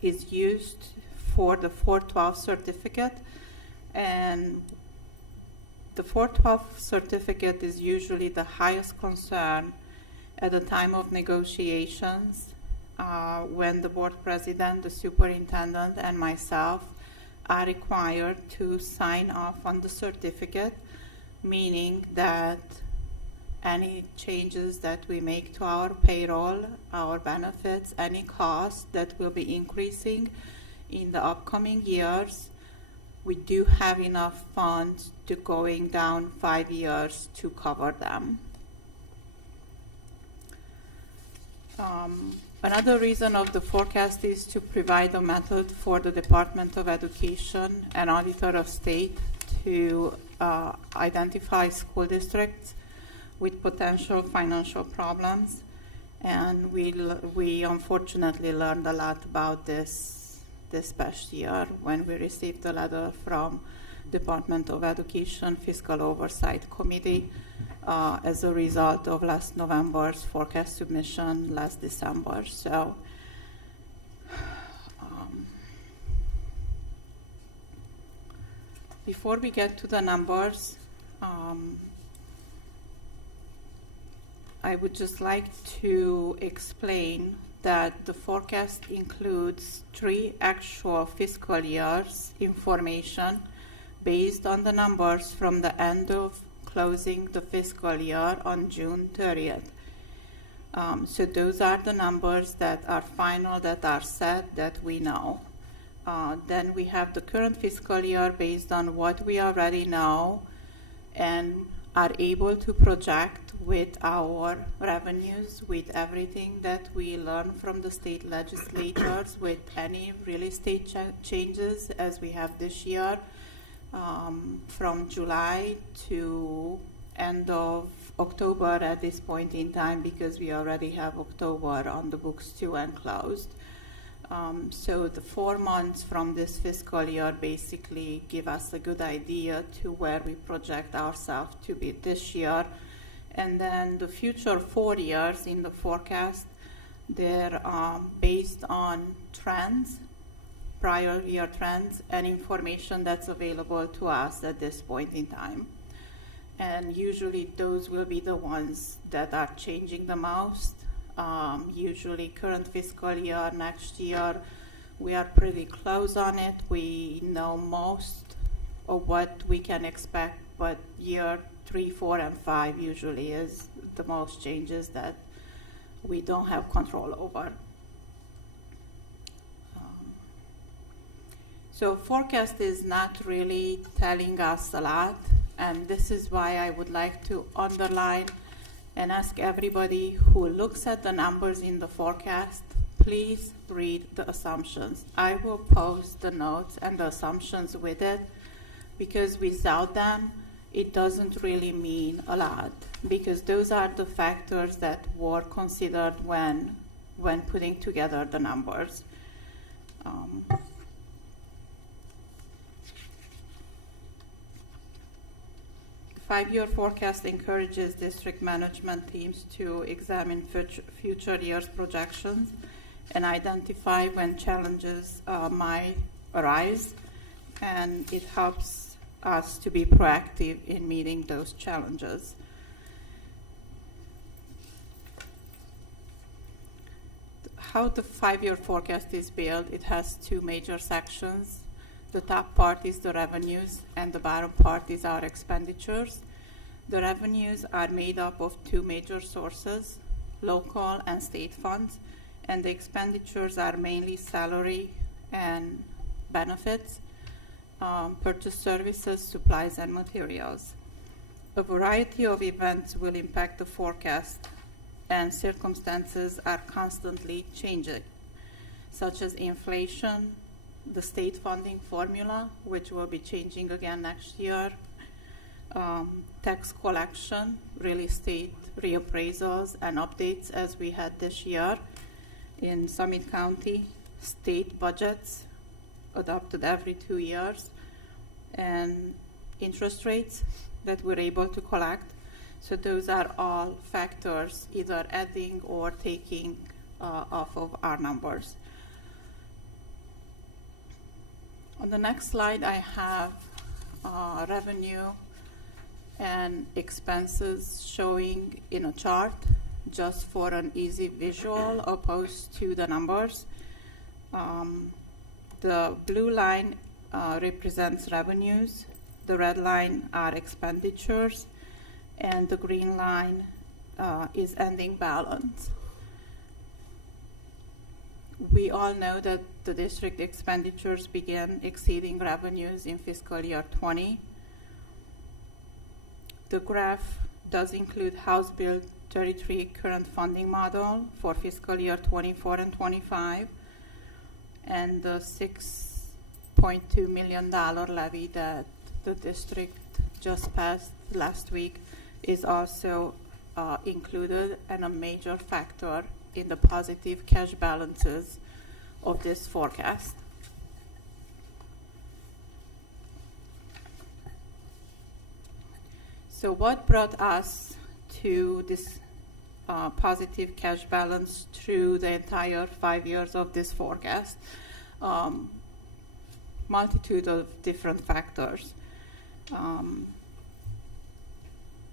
is used for the 412 certificate, and the 412 certificate is usually the highest concern at the time of negotiations when the board president, the superintendent, and myself are required to sign off on the certificate, meaning that any changes that we make to our payroll, our benefits, any costs that will be increasing in the upcoming years, we do have enough funds to going down 5 years to cover them. Another reason of the forecast is to provide a method for the Department of Education and Auditor of State to identify school districts with potential financial problems. And we unfortunately learned a lot about this past year when we received a letter from Department of Education Fiscal Oversight Committee as a result of last November's forecast submission last December. So before we get to the numbers, I would just like to explain that the forecast includes 3 actual fiscal years information based on the numbers from the end of closing the fiscal year on June 30th. So those are the numbers that are final, that are set, that we know. Then we have the current fiscal year based on what we already know and are able to project with our revenues, with everything that we learn from the state legislators, with any real estate changes as we have this year, from July to end of October at this point in time, because we already have October on the books too and closed. So the 4 months from this fiscal year basically give us a good idea to where we project ourselves to be this year. And then the future 4 years in the forecast, they're based on trends, prior year trends, and information that's available to us at this point in time. And usually those will be the ones that are changing the most. Usually current fiscal year, next year, we are pretty close on it. We know most of what we can expect, but year 3, 4, and 5 usually is the most changes that we don't have control over. So forecast is not really telling us a lot, and this is why I would like to underline and ask everybody who looks at the numbers in the forecast, please read the assumptions. I will post the notes and the assumptions with it, because without them, it doesn't really mean a lot, because those are the factors that were considered when putting together the numbers. Five-year forecast encourages district management teams to examine future years' projections and identify when challenges might arise, and it helps us to be proactive in meeting those challenges. How the five-year forecast is built, it has two major sections. The top part is the revenues, and the bottom part is our expenditures. The revenues are made up of two major sources, local and state funds, and the expenditures are mainly salary and benefits, purchase services, supplies, and materials. A variety of events will impact the forecast, and circumstances are constantly changing, such as inflation, the state funding formula, which will be changing again next year, tax collection, real estate reappraisals and updates as we had this year in Summit County, state budgets adopted every 2 years, and interest rates that we're able to collect. So those are all factors either adding or taking off of our numbers. On the next slide, I have revenue and expenses showing in a chart just for an easy visual opposed to the numbers. The blue line represents revenues, the red line are expenditures, and the green line is ending balance. We all know that the district expenditures began exceeding revenues in fiscal year 20. The graph does include House Bill 33 current funding model for fiscal year 24 and 25, and the $6.2 million levy that the district just passed last week is also included, and a major factor in the positive cash balances of this forecast. So what brought us to this positive cash balance through the entire 5 years of this forecast? Multitude of different factors.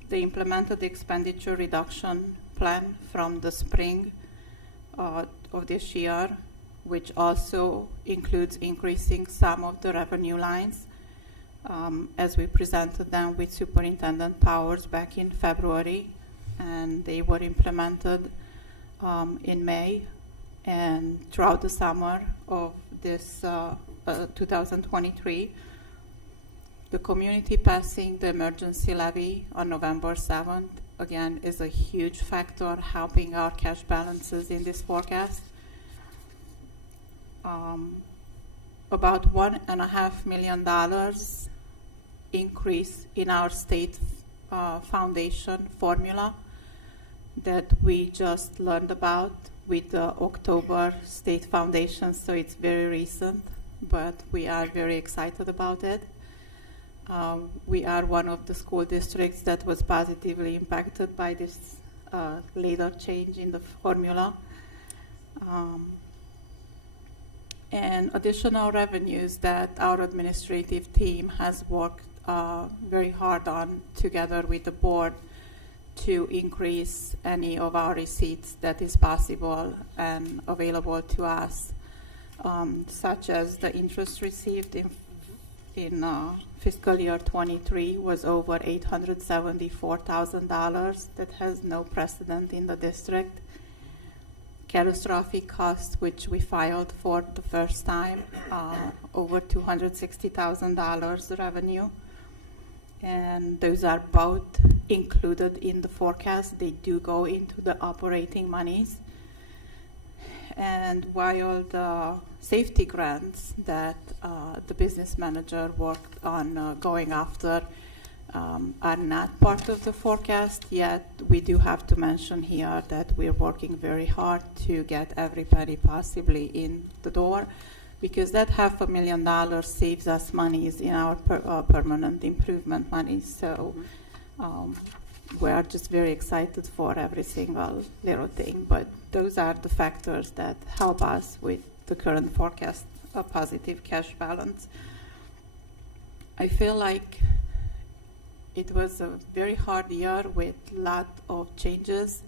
They implemented the expenditure reduction plan from the spring of this year, which also includes increasing some of the revenue lines as we presented them with Superintendent Powers back in February, and they were implemented in May and throughout the summer of this 2023. The community passing the emergency levy on November 7th, again, is a huge factor helping our cash balances in this forecast. About $1.5 million increase in our state foundation formula that we just learned about with the October State Foundation, so it's very recent, but we are very excited about it. We are one of the school districts that was positively impacted by this later change in the formula. And additional revenues that our administrative team has worked very hard on together with the board to increase any of our receipts that is possible and available to us, such as the interest received in fiscal year 23 was over $874,000. That has no precedent in the district. Catastrophic costs, which we filed for the first time, over $260,000 revenue. And those are both included in the forecast. They do go into the operating monies. And while the safety grants that the business manager worked on going after are not part of the forecast yet, we do have to mention here that we're working very hard to get every penny possibly in the door, because that $500,000 saves us monies in our permanent improvement money. So we are just very excited for every single little thing. But those are the factors that help us with the current forecast, a positive cash balance. I feel like it was a very hard year with a lot of changes.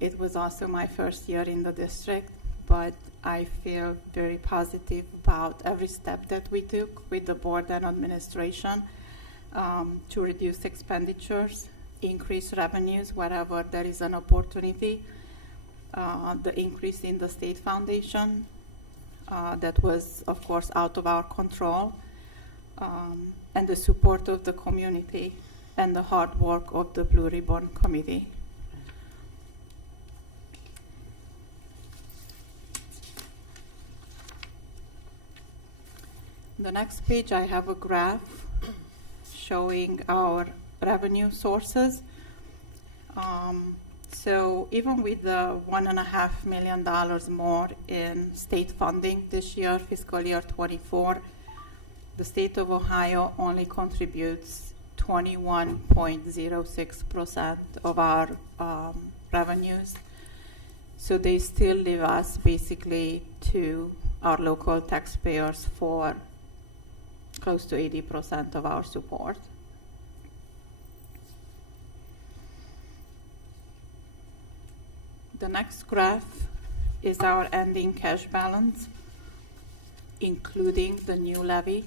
It was also my first year in the district, but I feel very positive about every step that we took with the board and administration to reduce expenditures, increase revenues wherever there is an opportunity. The increase in the state foundation, that was, of course, out of our control, and the support of the community and the hard work of the Blue Ribbon Committee. The next page, I have a graph showing our revenue sources. So even with the $1.5 million more in state funding this year, fiscal year 24, the state of Ohio only contributes 21.06% of our revenues. So they still leave us basically to our local taxpayers for close to 80% of our support. The next graph is our ending cash balance, including the new levy.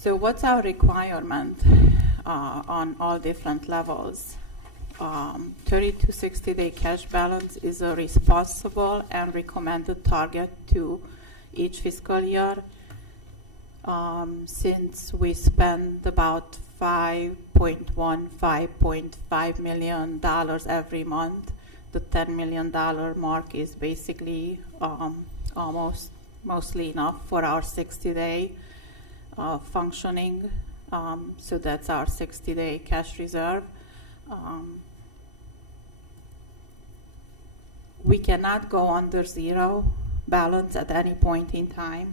So what's our requirement on all different levels? 30 to 60-day cash balance is a responsible and recommended target to each fiscal year. Since we spend about $5.5 million every month, the $10 million mark is basically mostly enough for our 60-day functioning. So that's our 60-day cash reserve. We cannot go under zero balance at any point in time.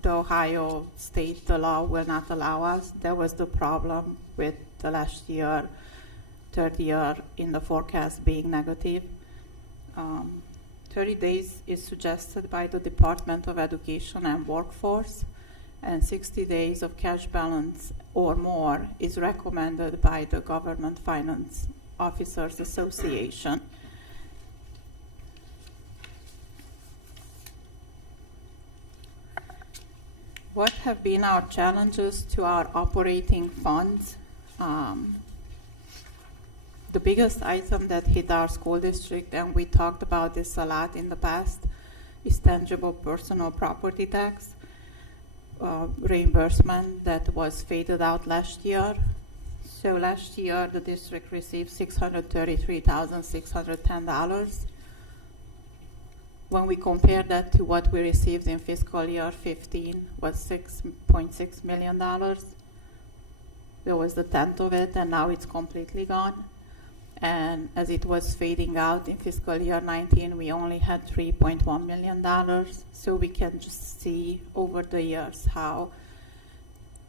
The Ohio state, the law will not allow us. That was the problem with the last year, third year in the forecast being negative. 30 days is suggested by the Department of Education and Workforce, and 60 days of cash balance or more is recommended by the Government Finance Officers Association. What have been our challenges to our operating funds? The biggest item that hit our school district, and we talked about this a lot in the past, is tangible personal property tax reimbursement that was faded out last year. So last year, the district received $633,610. When we compare that to what we received in fiscal year 15, was $6.6 million. There was the tenth of it, and now it's completely gone. And as it was fading out in fiscal year 19, we only had $3.1 million. So we can just see over the years how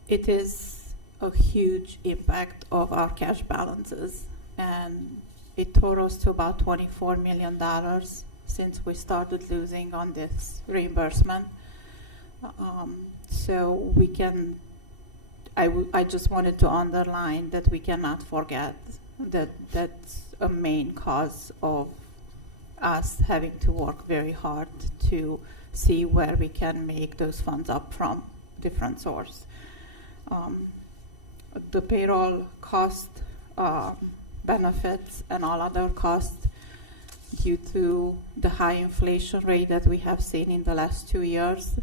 it is a huge impact of our cash balances. And it totals to about $24 million since we started losing on this reimbursement. So we can, I just wanted to underline that we cannot forget that that's a main cause of us having to work very hard to see where we can make those funds up from different source. The payroll cost, benefits, and all other costs due to the high inflation rate that we have seen in the last 2 years.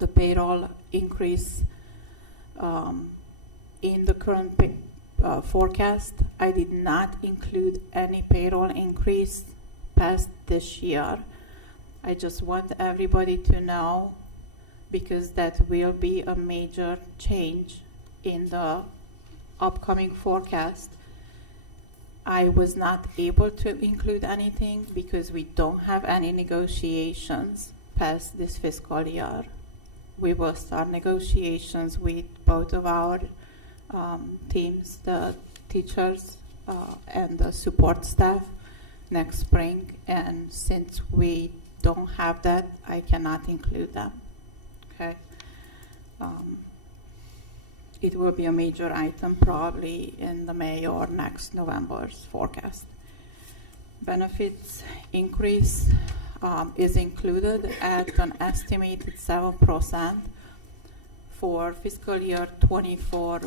The payroll increase in the current forecast, I did not include any payroll increase past this year. I just want everybody to know, because that will be a major change in the upcoming forecast. I was not able to include anything because we don't have any negotiations past this fiscal year. We will start negotiations with both of our teams, the teachers and the support staff next spring, and since we don't have that, I cannot include them. Okay. It will be a major item probably in the May or next November's forecast. Benefits increase is included at an estimated 7%. For fiscal year 24,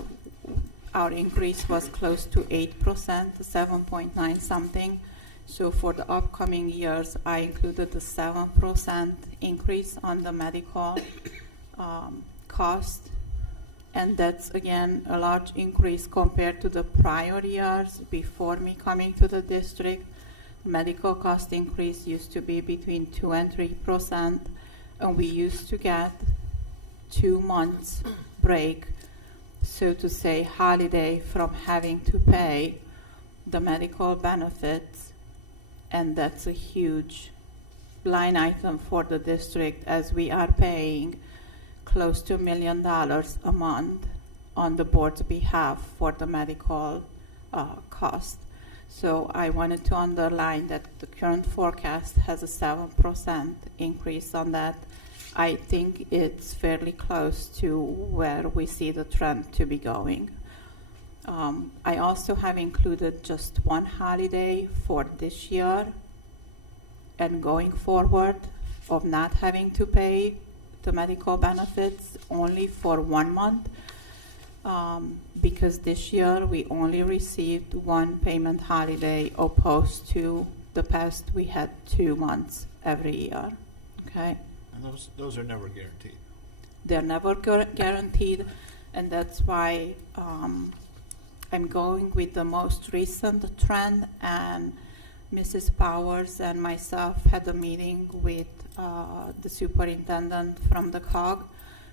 our increase was close to 8%, 7.9 something. So for the upcoming years, I included the 7% increase on the medical cost. And that's, again, a large increase compared to the prior years before me coming to the district. Medical cost increase used to be between 2 and 3%, and we used to get 2 months break, so to say, holiday from having to pay the medical benefits, and that's a huge line item for the district, as we are paying close to $1 million a month on the board's behalf for the medical cost. So I wanted to underline that the current forecast has a 7% increase on that. I think it's fairly close to where we see the trend to be going. I also have included just one holiday for this year and going forward of not having to pay the medical benefits only for 1 month, because this year we only received one payment holiday opposed to the past we had 2 months every year. Okay. And those are never guaranteed. They're never guaranteed, and that's why I'm going with the most recent trend. And Mrs. Powers and myself had a meeting with the superintendent from the COG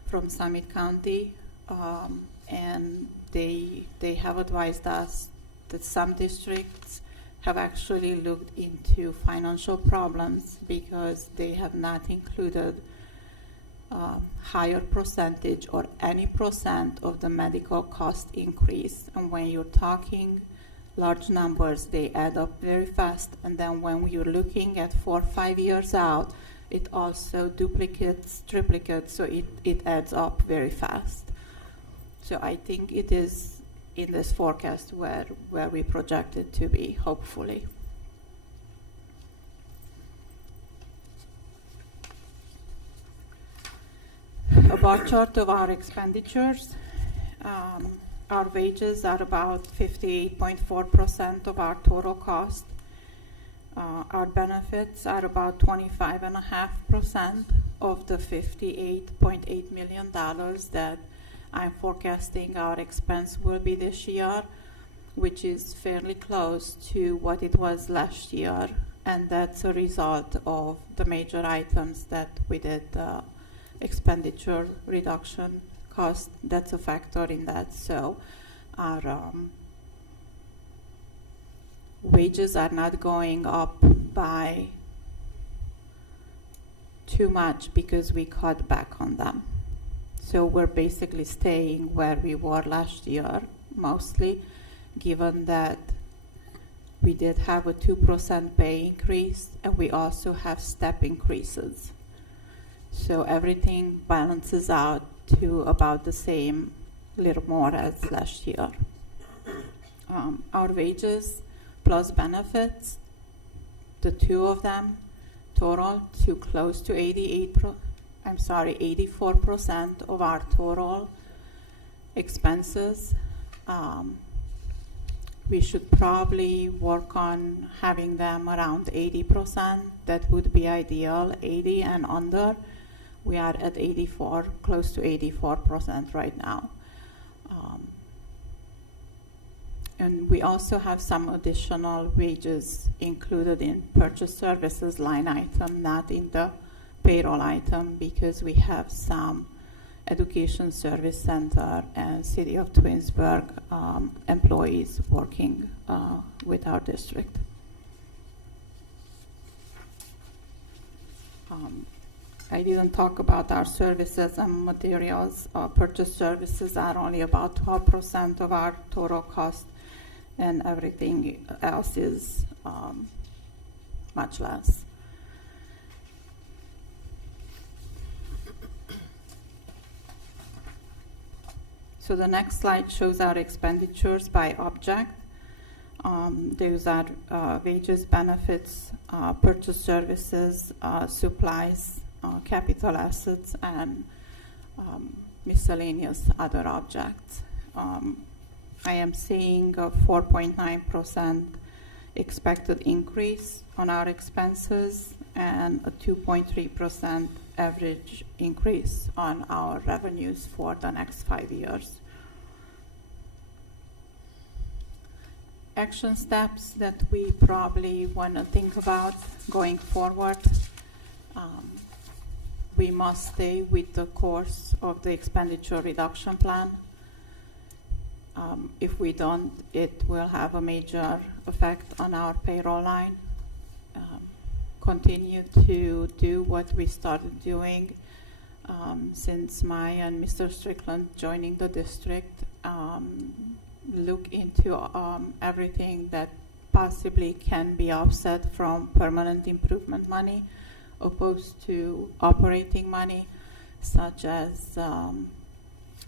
from Summit County, and they have advised us that some districts have actually looked into financial problems because they have not included higher percentage or any percent of the medical cost increase. And when you're talking large numbers, they add up very fast. And then when you're looking at 4 or 5 years out, it also duplicates, triplicates, so it adds up very fast. So I think it is in this forecast where we project it to be, hopefully. A bar chart of our expenditures. Our wages are about 58.4% of our total cost. Our benefits are about 25.5% of the $58.8 million that I'm forecasting our expense will be this year, which is fairly close to what it was last year. And that's a result of the major items that we did, expenditure reduction cost. That's a factor in that. So our wages are not going up by too much because we cut back on them. So we're basically staying where we were last year, mostly, given that we did have a 2% pay increase, and we also have step increases. So everything balances out to about the same, little more as last year. Our wages plus benefits, the two of them, total to close to 84% of our total expenses. We should probably work on having them around 80%. That would be ideal, 80 and under. We are at 84, close to 84% right now. And we also have some additional wages included in purchase services line item, not in the payroll item, because we have some Education Service Center and City of Twinsburg employees working with our district. I didn't talk about our services and materials. Our purchase services are only about 12% of our total cost, and everything else is much less. So the next slide shows our expenditures by object. Those are wages, benefits, purchase services, supplies, capital assets, and miscellaneous other objects. I am seeing a 4.9% expected increase on our expenses and a 2.3% average increase on our revenues for the next 5 years. Action steps that we probably want to think about going forward. We must stay with the course of the expenditure reduction plan. If we don't, it will have a major effect on our payroll line. Continue to do what we started doing since Maya and Mr. Strickland joining the district. Look into everything that possibly can be offset from permanent improvement money opposed to operating money, such as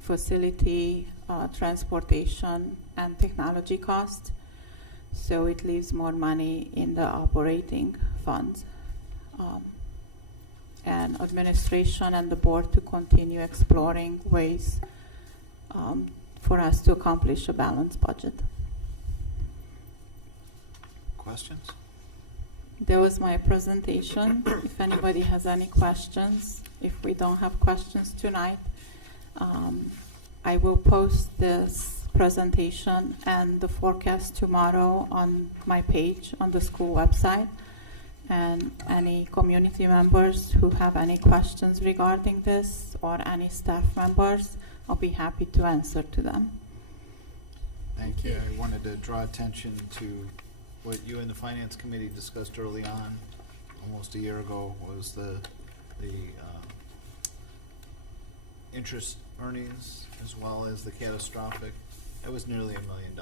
facility, transportation, and technology costs. So it leaves more money in the operating funds. And administration and the board to continue exploring ways for us to accomplish a balanced budget. Questions? That was my presentation. If anybody has any questions, if we don't have questions tonight, I will post this presentation and the forecast tomorrow on my page on the school website. And any community members who have any questions regarding this or any staff members, I'll be happy to answer to them. Thank you. I wanted to draw attention to what you and the Finance Committee discussed early on, almost a year ago, was the interest earnings as well as the catastrophic. That was nearly $1 million.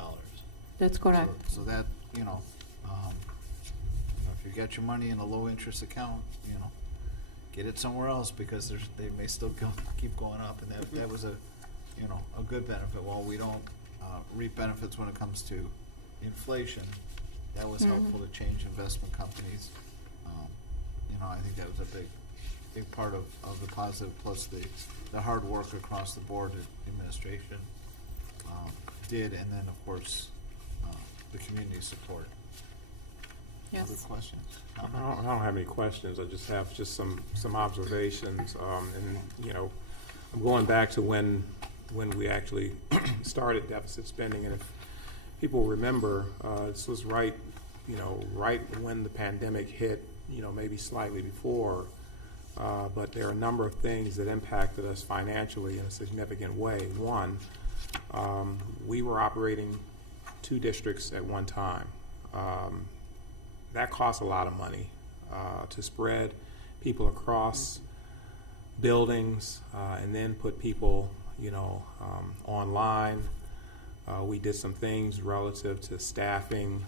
That's correct. So that, if you got your money in a low interest account, get it somewhere else because they may still keep going up, and that was a good benefit. While we don't reap benefits when it comes to inflation, that was helpful to change investment companies. I think that was a big part of the positive, plus the hard work across the board that administration did, and then of course the community support. Yes. Other questions? I don't have any questions. I just have some observations. I'm going back to when we actually started deficit spending, and if people remember, this was right when the pandemic hit, maybe slightly before. But there are a number of things that impacted us financially in a significant way. One, we were operating 2 districts at one time. that costs a lot of money to spread people across buildings and then put people, online. We did some things relative to staffing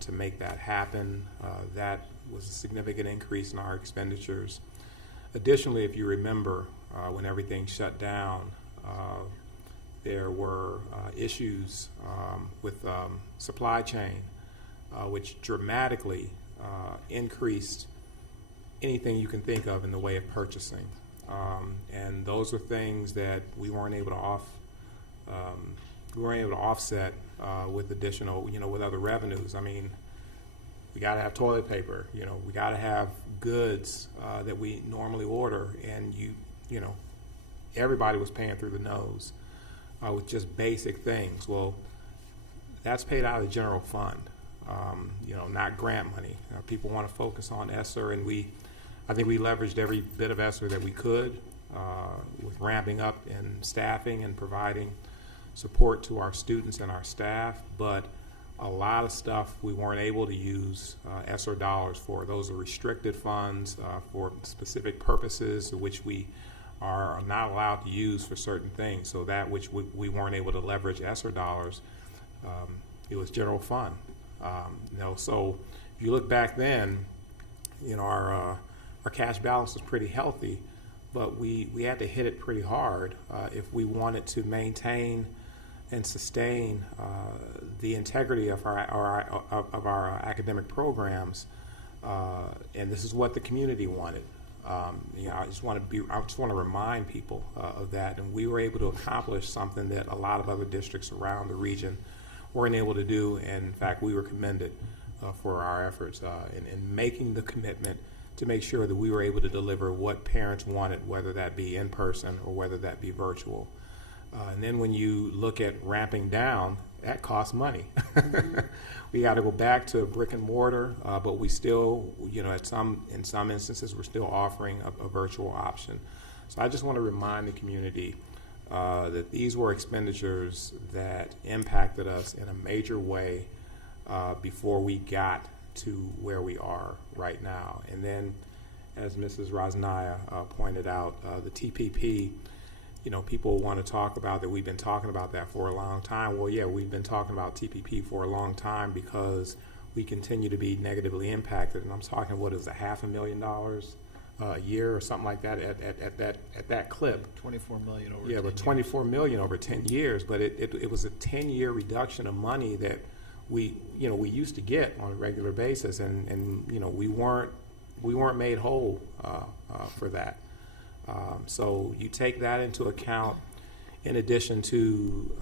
to make that happen. That was a significant increase in our expenditures. Additionally, if you remember, when everything shut down, there were issues with supply chain, which dramatically increased anything you can think of in the way of purchasing. And those are things that we weren't able to offset with additional, with other revenues. I mean, we got to have toilet paper. We got to have goods that we normally order, and everybody was paying through the nose with just basic things. Well, that's paid out of the general fund, not grant money. People want to focus on ESSER, and I think we leveraged every bit of ESSER that we could with ramping up and staffing and providing support to our students and our staff, but a lot of stuff we weren't able to use ESSER dollars for. Those are restricted funds for specific purposes which we are not allowed to use for certain things. So that which we weren't able to leverage ESSER dollars, it was general fund. So if you look back then, our cash balance was pretty healthy, but we had to hit it pretty hard if we wanted to maintain and sustain the integrity of our academic programs, and this is what the community wanted. I just want to remind people of that, and we were able to accomplish something that a lot of other districts around the region weren't able to do, and in fact, we were commended for our efforts in making the commitment to make sure that we were able to deliver what parents wanted, whether that be in person or whether that be virtual. And then when you look at ramping down, that costs money. We got to go back to brick and mortar, but we still, in some instances, we're still offering a virtual option. So I just want to remind the community that these were expenditures that impacted us in a major way before we got to where we are right now. And then, as Mrs. Rosnaya pointed out, the TPP, people want to talk about that. We've been talking about that for a long time. Well, yeah, we've been talking about TPP for a long time because we continue to be negatively impacted. And I'm talking, what is it, $500,000 a year or something like that at that clip. 24 million over 10 years. Yeah, but 24 million over 10 years. But it was a 10-year reduction of money that we used to get on a regular basis, and we weren't made whole for that. So you take that into account. In addition to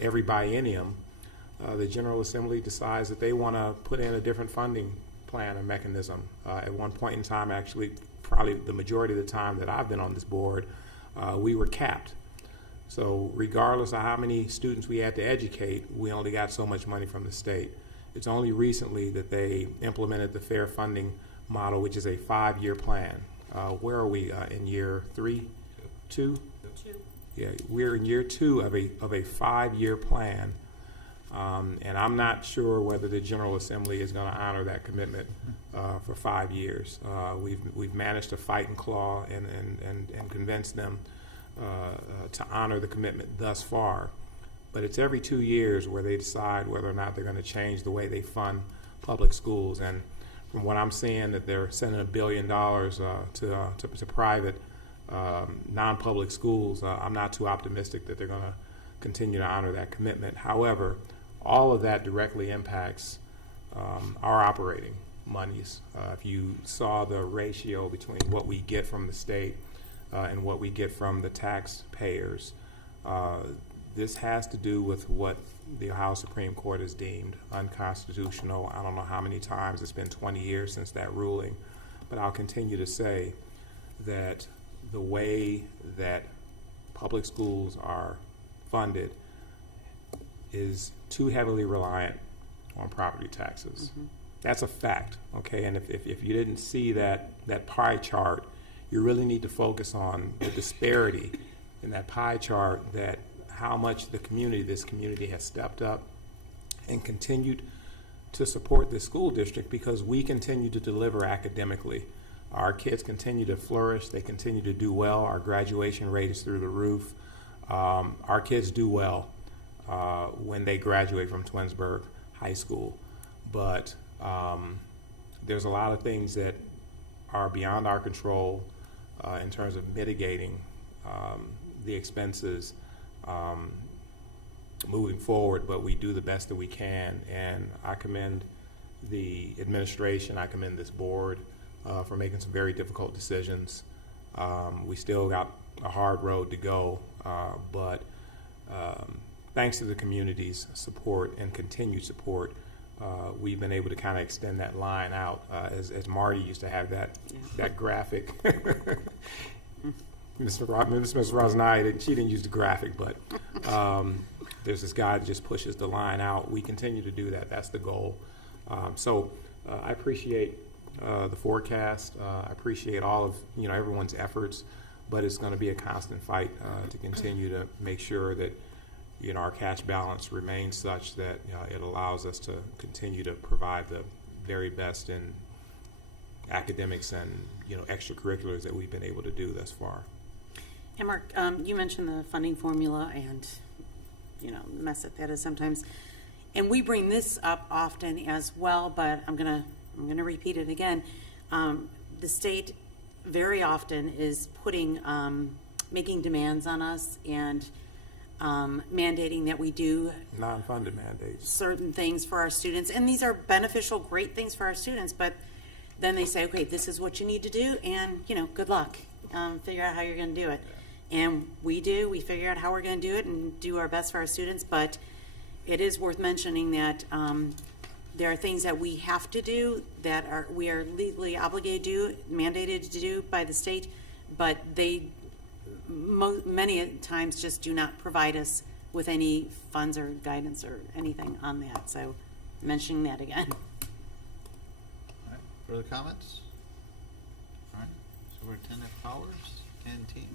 every biennium, the General Assembly decides that they want to put in a different funding plan or mechanism. At one point in time, actually, probably the majority of the time that I've been on this board, we were capped. So regardless of how many students we had to educate, we only got so much money from the state. It's only recently that they implemented the fair funding model, which is a 5-year plan. Where are we in year 3, 2? 2. Yeah, we're in year 2 of a 5-year plan, and I'm not sure whether the General Assembly is going to honor that commitment for 5 years. We've managed to fight and claw and convince them to honor the commitment thus far, but it's every 2 years where they decide whether or not they're going to change the way they fund public schools. And from what I'm seeing, that they're sending $1 billion to private non-public schools, I'm not too optimistic that they're going to continue to honor that commitment. However, all of that directly impacts our operating monies. If you saw the ratio between what we get from the state and what we get from the taxpayers, this has to do with what the Ohio Supreme Court has deemed unconstitutional. I don't know how many times. It's been 20 years since that ruling, but I'll continue to say that the way that public schools are funded is too heavily reliant on property taxes. Mm-hmm. That's a fact, okay? And if you didn't see that pie chart, you really need to focus on the disparity in that pie chart, that how much this community has stepped up and continued to support this school district because we continue to deliver academically. Our kids continue to flourish. They continue to do well. Our graduation rate is through the roof. Our kids do well when they graduate from Twinsburg High School. But there's a lot of things that are beyond our control in terms of mitigating the expenses moving forward, but we do the best that we can. And I commend the administration, I commend this board for making some very difficult decisions. We still got a hard road to go, but thanks to the community's support and continued support, we've been able to kind of extend that line out. As Marty used to have that graphic. Ms. Rosnai, she didn't use the graphic, but there's this guy that just pushes the line out. We continue to do that. That's the goal. So I appreciate the forecast. I appreciate all of everyone's efforts, but it's going to be a constant fight to continue to make sure that our cash balance remains such that it allows us to continue to provide the very best in academics and extracurriculars that we've been able to do thus far. And Mark, you mentioned the funding formula and the mess that is sometimes, and we bring this up often as well. But I'm gonna repeat it again. The state very often is putting making demands on us and mandating that we do non-funded mandates, certain things for our students, and these are beneficial, great things for our students. But then they say, okay, this is what you need to do, and good luck. Figure out how you're going to do it. And we figure out how we're going to do it and do our best for our students. But it is worth mentioning that there are things that we have to do that we are legally obligated to do, mandated to do by the state, but they many times just do not provide us with any funds or guidance or anything on that. So mentioning that again. All right. Further comments? All right. Superintendent Powers and team.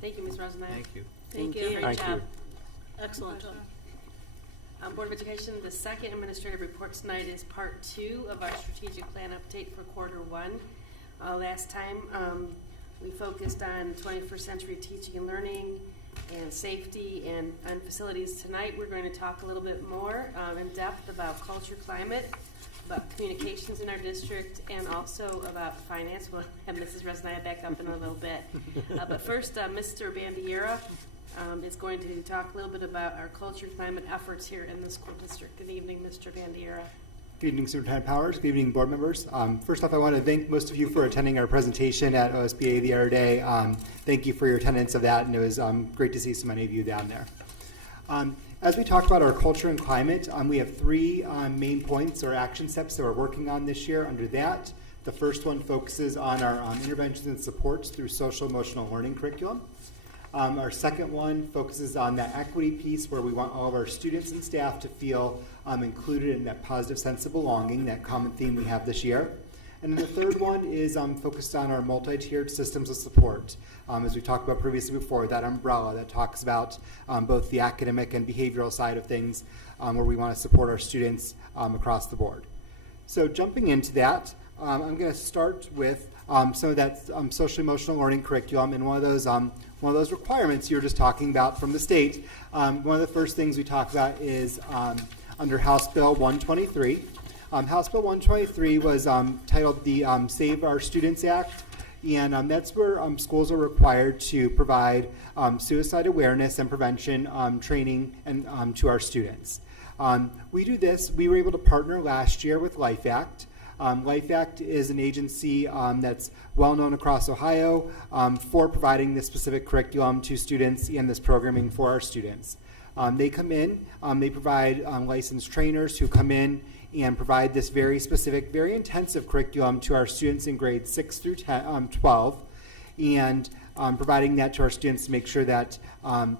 Thank you, Ms. Rosenau. Thank you. Thank you. Great Thank job. you. Excellent job. Board of Education, the second administrative report tonight is part 2 of our strategic plan update for quarter 1. Last time we focused on 21st century teaching and learning and safety and on facilities. Tonight we're going to talk a little bit more in depth about culture, climate, about communications in our district, and also about finance. We'll have Mrs. Resnaya back up in a little bit. But first, Mr. Bandiera is going to talk a little bit about our culture, climate efforts here in the school district. Good evening, Mr. Bandiera. Good evening, Superintendent Powers. Good evening, board members. First off, I want to thank most of you for attending our presentation at OSBA the other day. Thank you for your attendance of that, and it was great to see so many of you down there. As we talked about our culture and climate, we have 3 main points or action steps that we're working on this year under that. The first one focuses on our interventions and supports through social emotional learning curriculum. Our second one focuses on that equity piece where we want all of our students and staff to feel included in that positive sense of belonging, that common theme we have this year. And then the third one is focused on our multi-tiered systems of support. As we talked about previously before, that umbrella that talks about both the academic and behavioral side of things where we want to support our students across the board. So jumping into that, I'm going to start with some of that social emotional learning curriculum, and one of those requirements you were just talking about from the state. One of the first things we talk about is under House Bill 123. House Bill 123 was titled the Save Our Students Act, and that's where schools are required to provide suicide awareness and prevention training and to our students. We do this. We were able to partner last year with Life Act. Life Act is an agency that's well known across Ohio for providing this specific curriculum to students and this programming for our students. They come in, they provide licensed trainers who come in and provide this very specific, very intensive curriculum to our students in grades 6 through 12, and providing that to our students to make sure that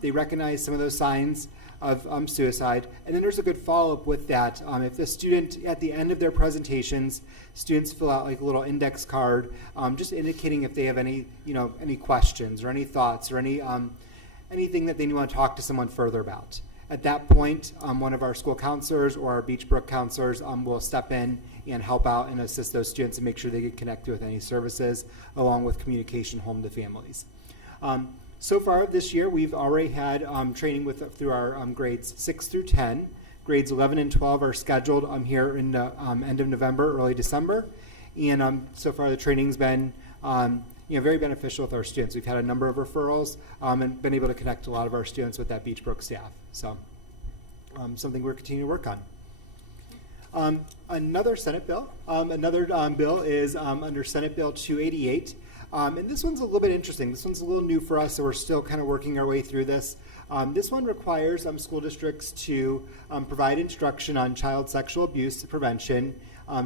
they recognize some of those signs of suicide. And then there's a good follow-up with that. If the student, at the end of their presentations, students fill out like a little index card, just indicating if they have any questions or any thoughts or anything that they want to talk to someone further about. At that point, one of our school counselors or our Beachbrook counselors will step in and help out and assist those students and make sure they get connected with any services, along with communication home to families. So far this year, we've already had training through our grades 6 through 10. Grades 11 and 12 are scheduled here in the end of November, early December. And so far the training's been very beneficial with our students. We've had a number of referrals and been able to connect a lot of our students with that Beachbrook staff. So something we're continuing to work on. Another Senate bill, bill is under Senate Bill 288. And this one's a little bit interesting. This one's a little new for us, so we're still kind of working our way through this. This one requires school districts to provide instruction on child sexual abuse prevention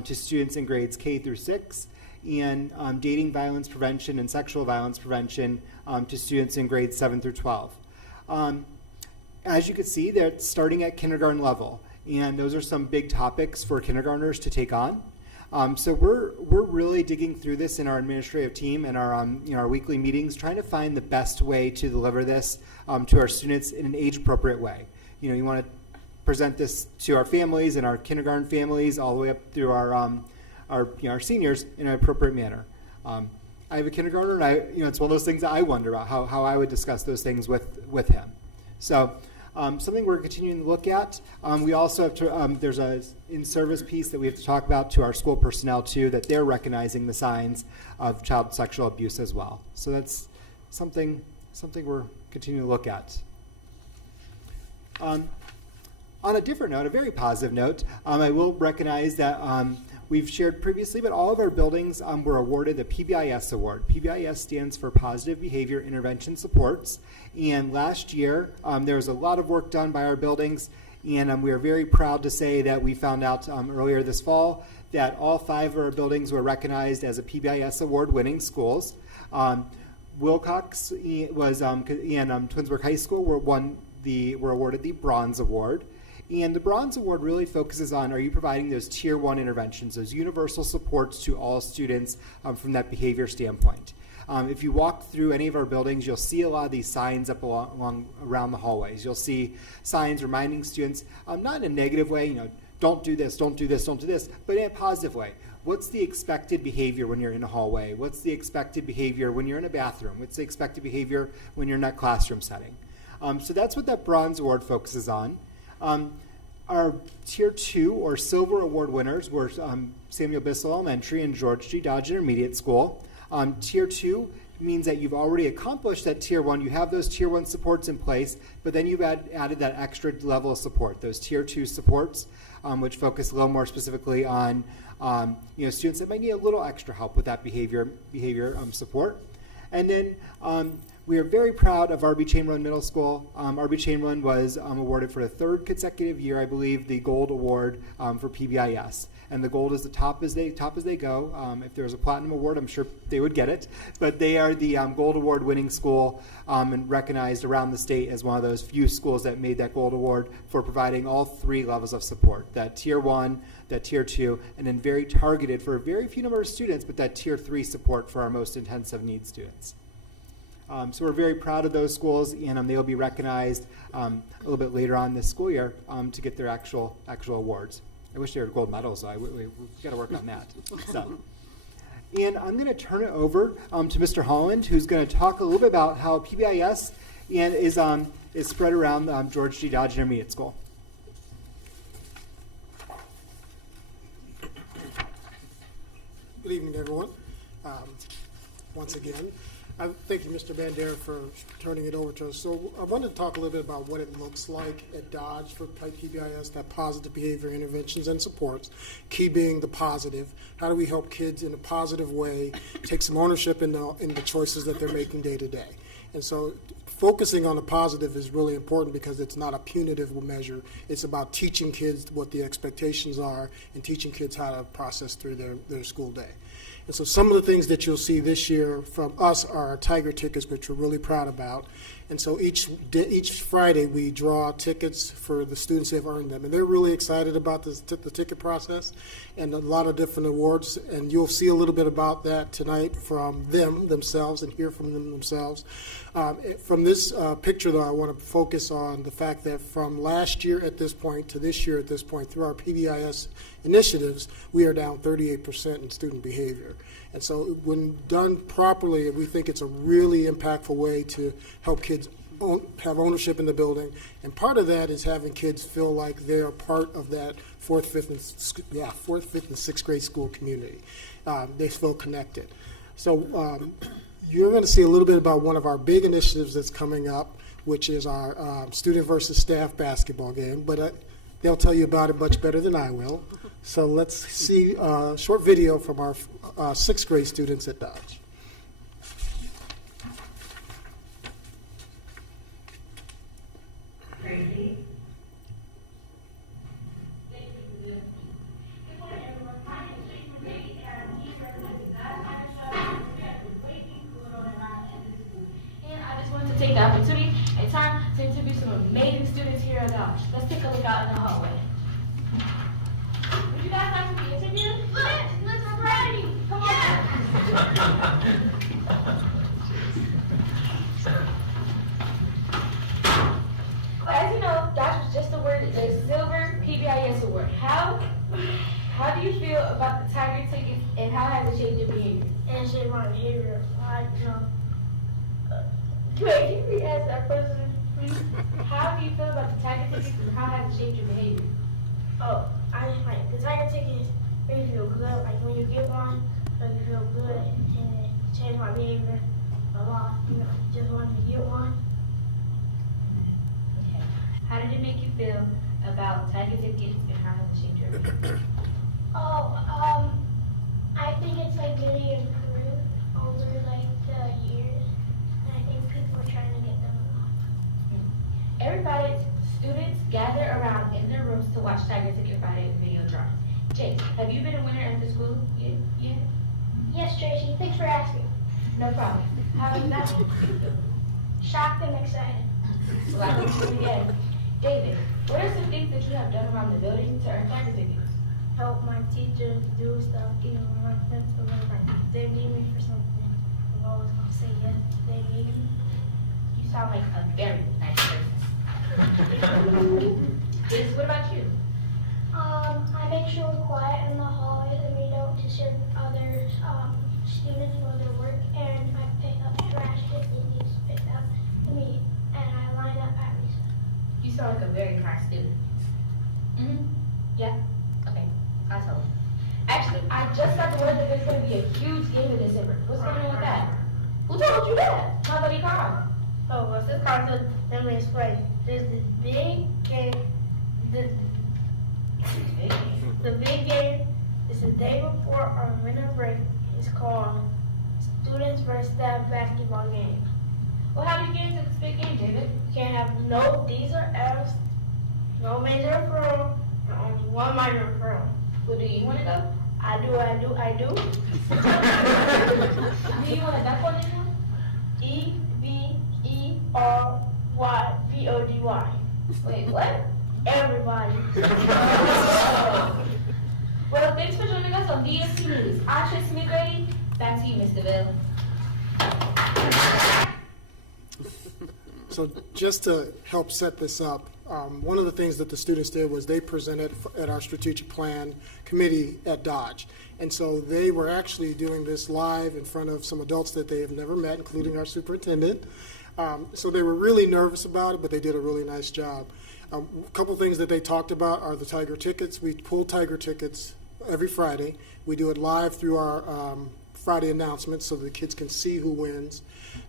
to students in grades K through 6, and dating violence prevention and sexual violence prevention to students in grades 7 through 12. As you can see, they're starting at kindergarten level, and those are some big topics for kindergartners to take on. So we're really digging through this in our administrative team and our weekly meetings, trying to find the best way to deliver this to our students in an age-appropriate way. You want to present this to our families and our kindergarten families all the way up through our seniors in an appropriate manner. I have a kindergartner, and it's one of those things that I wonder about how I would discuss those things with him. So. Something we're continuing to look at. We also have to, there's a in-service piece that we have to talk about to our school personnel too, that they're recognizing the signs of child sexual abuse as well. So that's something we're continuing to look at. On a different note, a very positive note, I will recognize that we've shared previously, but all of our buildings were awarded the PBIS award. PBIS stands for Positive Behavior Intervention Supports. And last year, there was a lot of work done by our buildings, and we are very proud to say that we found out earlier this fall that all 5 of our buildings were recognized as a PBIS award-winning schools. Wilcox was and Twinsburg High School were awarded the Bronze Award. And the Bronze Award really focuses on, are you providing those Tier 1 interventions, those universal supports to all students from that behavior standpoint. If you walk through any of our buildings, you'll see a lot of these signs up around the hallways. You'll see signs reminding students, not in a negative way, don't do this, don't do this, don't do this, but in a positive way. What's the expected behavior when you're in a hallway? What's the expected behavior when you're in a bathroom? What's the expected behavior when you're in that classroom setting? So that's what that Bronze Award focuses on. Our Tier 2 or Silver Award winners were Samuel Bissell Elementary and George G. Dodge Intermediate School. Tier 2 means that you've already accomplished that Tier 1. You have those Tier 1 supports in place, but then you've added that extra level of support, those Tier 2 supports, which focus a little more specifically on students that might need a little extra help with that behavior support. And then we are very proud of R.B. Chamberlain Middle School. R.B. Chamberlain was awarded for the 3rd consecutive year, I believe, the Gold Award for PBIS. And the gold is the top as they go. If there was a platinum award, I'm sure they would get it. But they are the Gold Award winning school and recognized around the state as one of those few schools that made that Gold Award for providing all 3 levels of support. That Tier 1, that Tier 2, and then very targeted for a very few number of students, but that Tier 3 support for our most intensive needs students. So we're very proud of those schools, and they'll be recognized a little bit later on this school year to get their actual awards. I wish they were gold medals, so we've got to work on that. So, and I'm going to turn it over to Mr. Holland, who's going to talk a little bit about how PBIS is spread around George G. Dodge Intermediate School. Good evening, everyone. Once again, thank you, Mr. Bandera, for turning it over to us. So I wanted to talk a little bit about what it looks like at Dodge for PBIS, that positive behavior interventions and supports, key being the positive. How do we help kids in a positive way take some ownership in the choices that they're making day to day? And so focusing on the positive is really important because it's not a punitive measure. It's about teaching kids what the expectations are and teaching kids how to process through their school day. And so some of the things that you'll see this year from us are our Tiger tickets, which we're really proud about. And so each Friday, we draw tickets for the students who have earned them. And they're really excited about the ticket process and a lot of different awards. And you'll see a little bit about that tonight from themselves and hear from them themselves. From this picture, though, I want to focus on the fact that from last year at this point to this year at this point, through our PBIS initiatives, we are down 38% in student behavior. And so when done properly, we think it's a really impactful way to help kids have ownership in the building. And part of that is having kids feel like they are part of that fourth, fifth, and sixth grade school community. They feel connected. So you're going to see a little bit about one of our big initiatives that's coming up, which is our student versus staff basketball game. But they'll tell you about it much better than I will. So let's see a short video from our sixth grade students at Dodge. Take the opportunity and time to interview some amazing students here at Dodge. Let's take a look out in the hallway. Would you guys like to be interviewed? Let's ready. Come on. As you know, Dodge was just awarded a silver PBIS award. How do you feel about the Tiger tickets and how has it changed your behavior? And shaped my behavior. Wait, can you re-ask that question, please? How do you feel about the Tiger tickets and how has it changed your behavior? Oh, I just like the Tiger tickets make you feel good. Like when you get one, make you feel good, and it changed my behavior a lot. Just wanted to get one. Okay. How did it make you feel about Tiger tickets and how has it changed your behavior? I think it's like really improved over like the years. I think people are trying to get them a lot. Everybody, students gather around in their rooms to watch Tiger Ticket Friday video drawings. Jake, have you been a winner at the school yet? Yes, Tracy. Thanks for asking. No problem. How is that? Shocked and excited. Well, I think you again. David, what are some things that you have done around the building to earn Tiger tickets? Help my teachers do stuff, even when my principal was like, they need me for something. I'm always gonna say yes, they need me. You sound like a very nice person. Liz, what about you? I make sure we're quiet in the hallways and we don't disturb other students for their work, and I pick up trash that it needs picked up to me, and I line up at recess. You sound like a very kind student. Yeah? Okay. I'll tell them. Actually, I just got the word that there's going to be a huge game in December. What's going on with that? Who told you that? Nobody called. Oh, well, this concert, let me explain. There's this big game, the big game is the day before our winter break. It's called Students vs. Staff Basketball Game. Well, how do you get into this big game, David? You can't have no D's or F's, no major referral, and only one minor referral. Well, do you want to go? I do. Do you want to duck on it now? EBERYVODY. Wait, what? Everybody. Well, thanks for joining us on DSC News. I'm Tracy McGrady. Back to you, Mr. Bill. So just to help set this up, one of the things that the students did was they presented at our strategic plan committee at Dodge. And so they were actually doing this live in front of some adults that they have never met, including our superintendent. So they were really nervous about it, but they did a really nice job. A couple things that they talked about are the Tiger tickets. We pull Tiger tickets every Friday. We do it live through our Friday announcements so the kids can see who wins.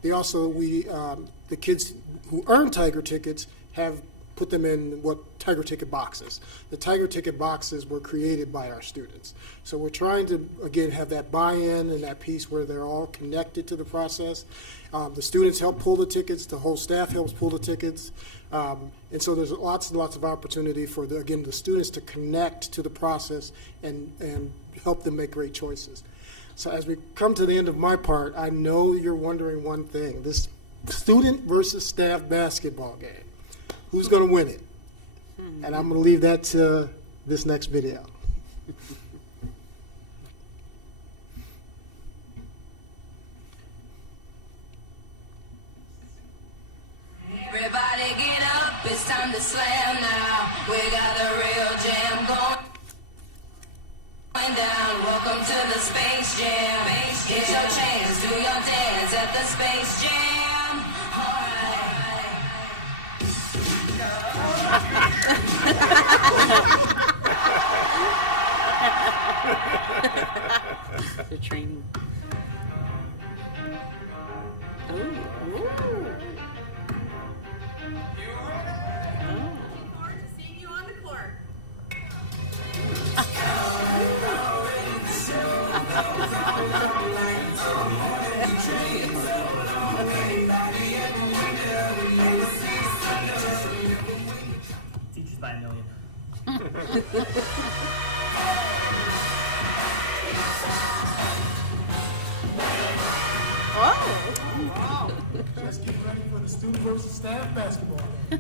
They also, the kids who earn Tiger tickets have put them in what Tiger ticket boxes. The Tiger ticket boxes were created by our students. So we're trying to, again, have that buy-in and that piece where they're all connected to the process. The students help pull the tickets. The whole staff helps pull the tickets. And so there's lots and lots of opportunity for, the students to connect to the process and help them make great choices. So as we come to the end of my part, I know you're wondering one thing. This student versus staff basketball game. Who's going to win it? And I'm going to leave that to this next video. Everybody get up, it's time to slam now. We got the real jam going down. Welcome to the Space Jam. Get your chance, do your dance at the Space Jam. The training. Ooh. Teachers by a million. Wow. Just get ready for the student versus staff basketball game.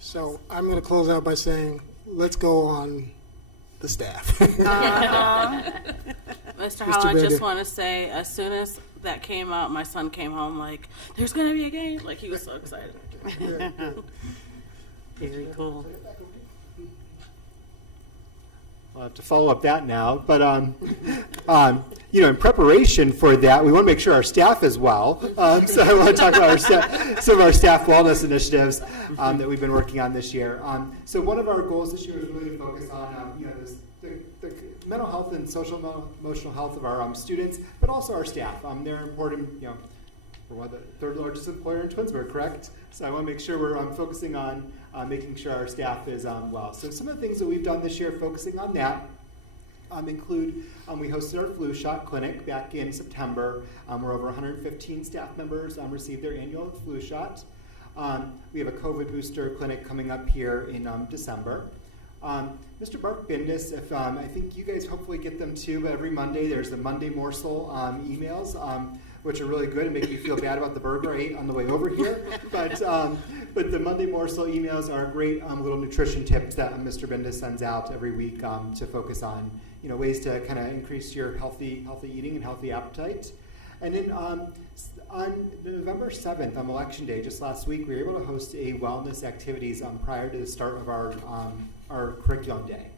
So I'm going to close out by saying, let's go on the staff. Mr. Howell, I Bender. just want to say, as soon as that came out, my son came home like, there's going to be a game. Like, he was so excited. Very cool. I'll have to follow up that now. But, in preparation for that, we want to make sure our staff is well. So I want to talk about some of our staff wellness initiatives that we've been working on this year. So one of our goals this year is really to focus on, the mental health and social emotional health of our students, but also our staff. They're important, we're one of the third largest employer in Twinsburg, correct? So I want to make sure we're focusing on making sure our staff is well. So some of the things that we've done this year focusing on that include we hosted our flu shot clinic back in September, where over 115 staff members received their annual flu shot. We have a COVID booster clinic coming up here in December. Mr. Mark Bindis, if I think you guys hopefully get them too, but every Monday there's the Monday Morsel emails, which are really good and make me feel bad about the burger I ate on the way over here. But the Monday Morsel emails are great little nutrition tips that Mr. Bindis sends out every week to focus on ways to kind of increase your healthy eating and healthy appetite. And then on November 7th, on Election Day, just last week, we were able to host a wellness activities prior to the start of our curriculum day.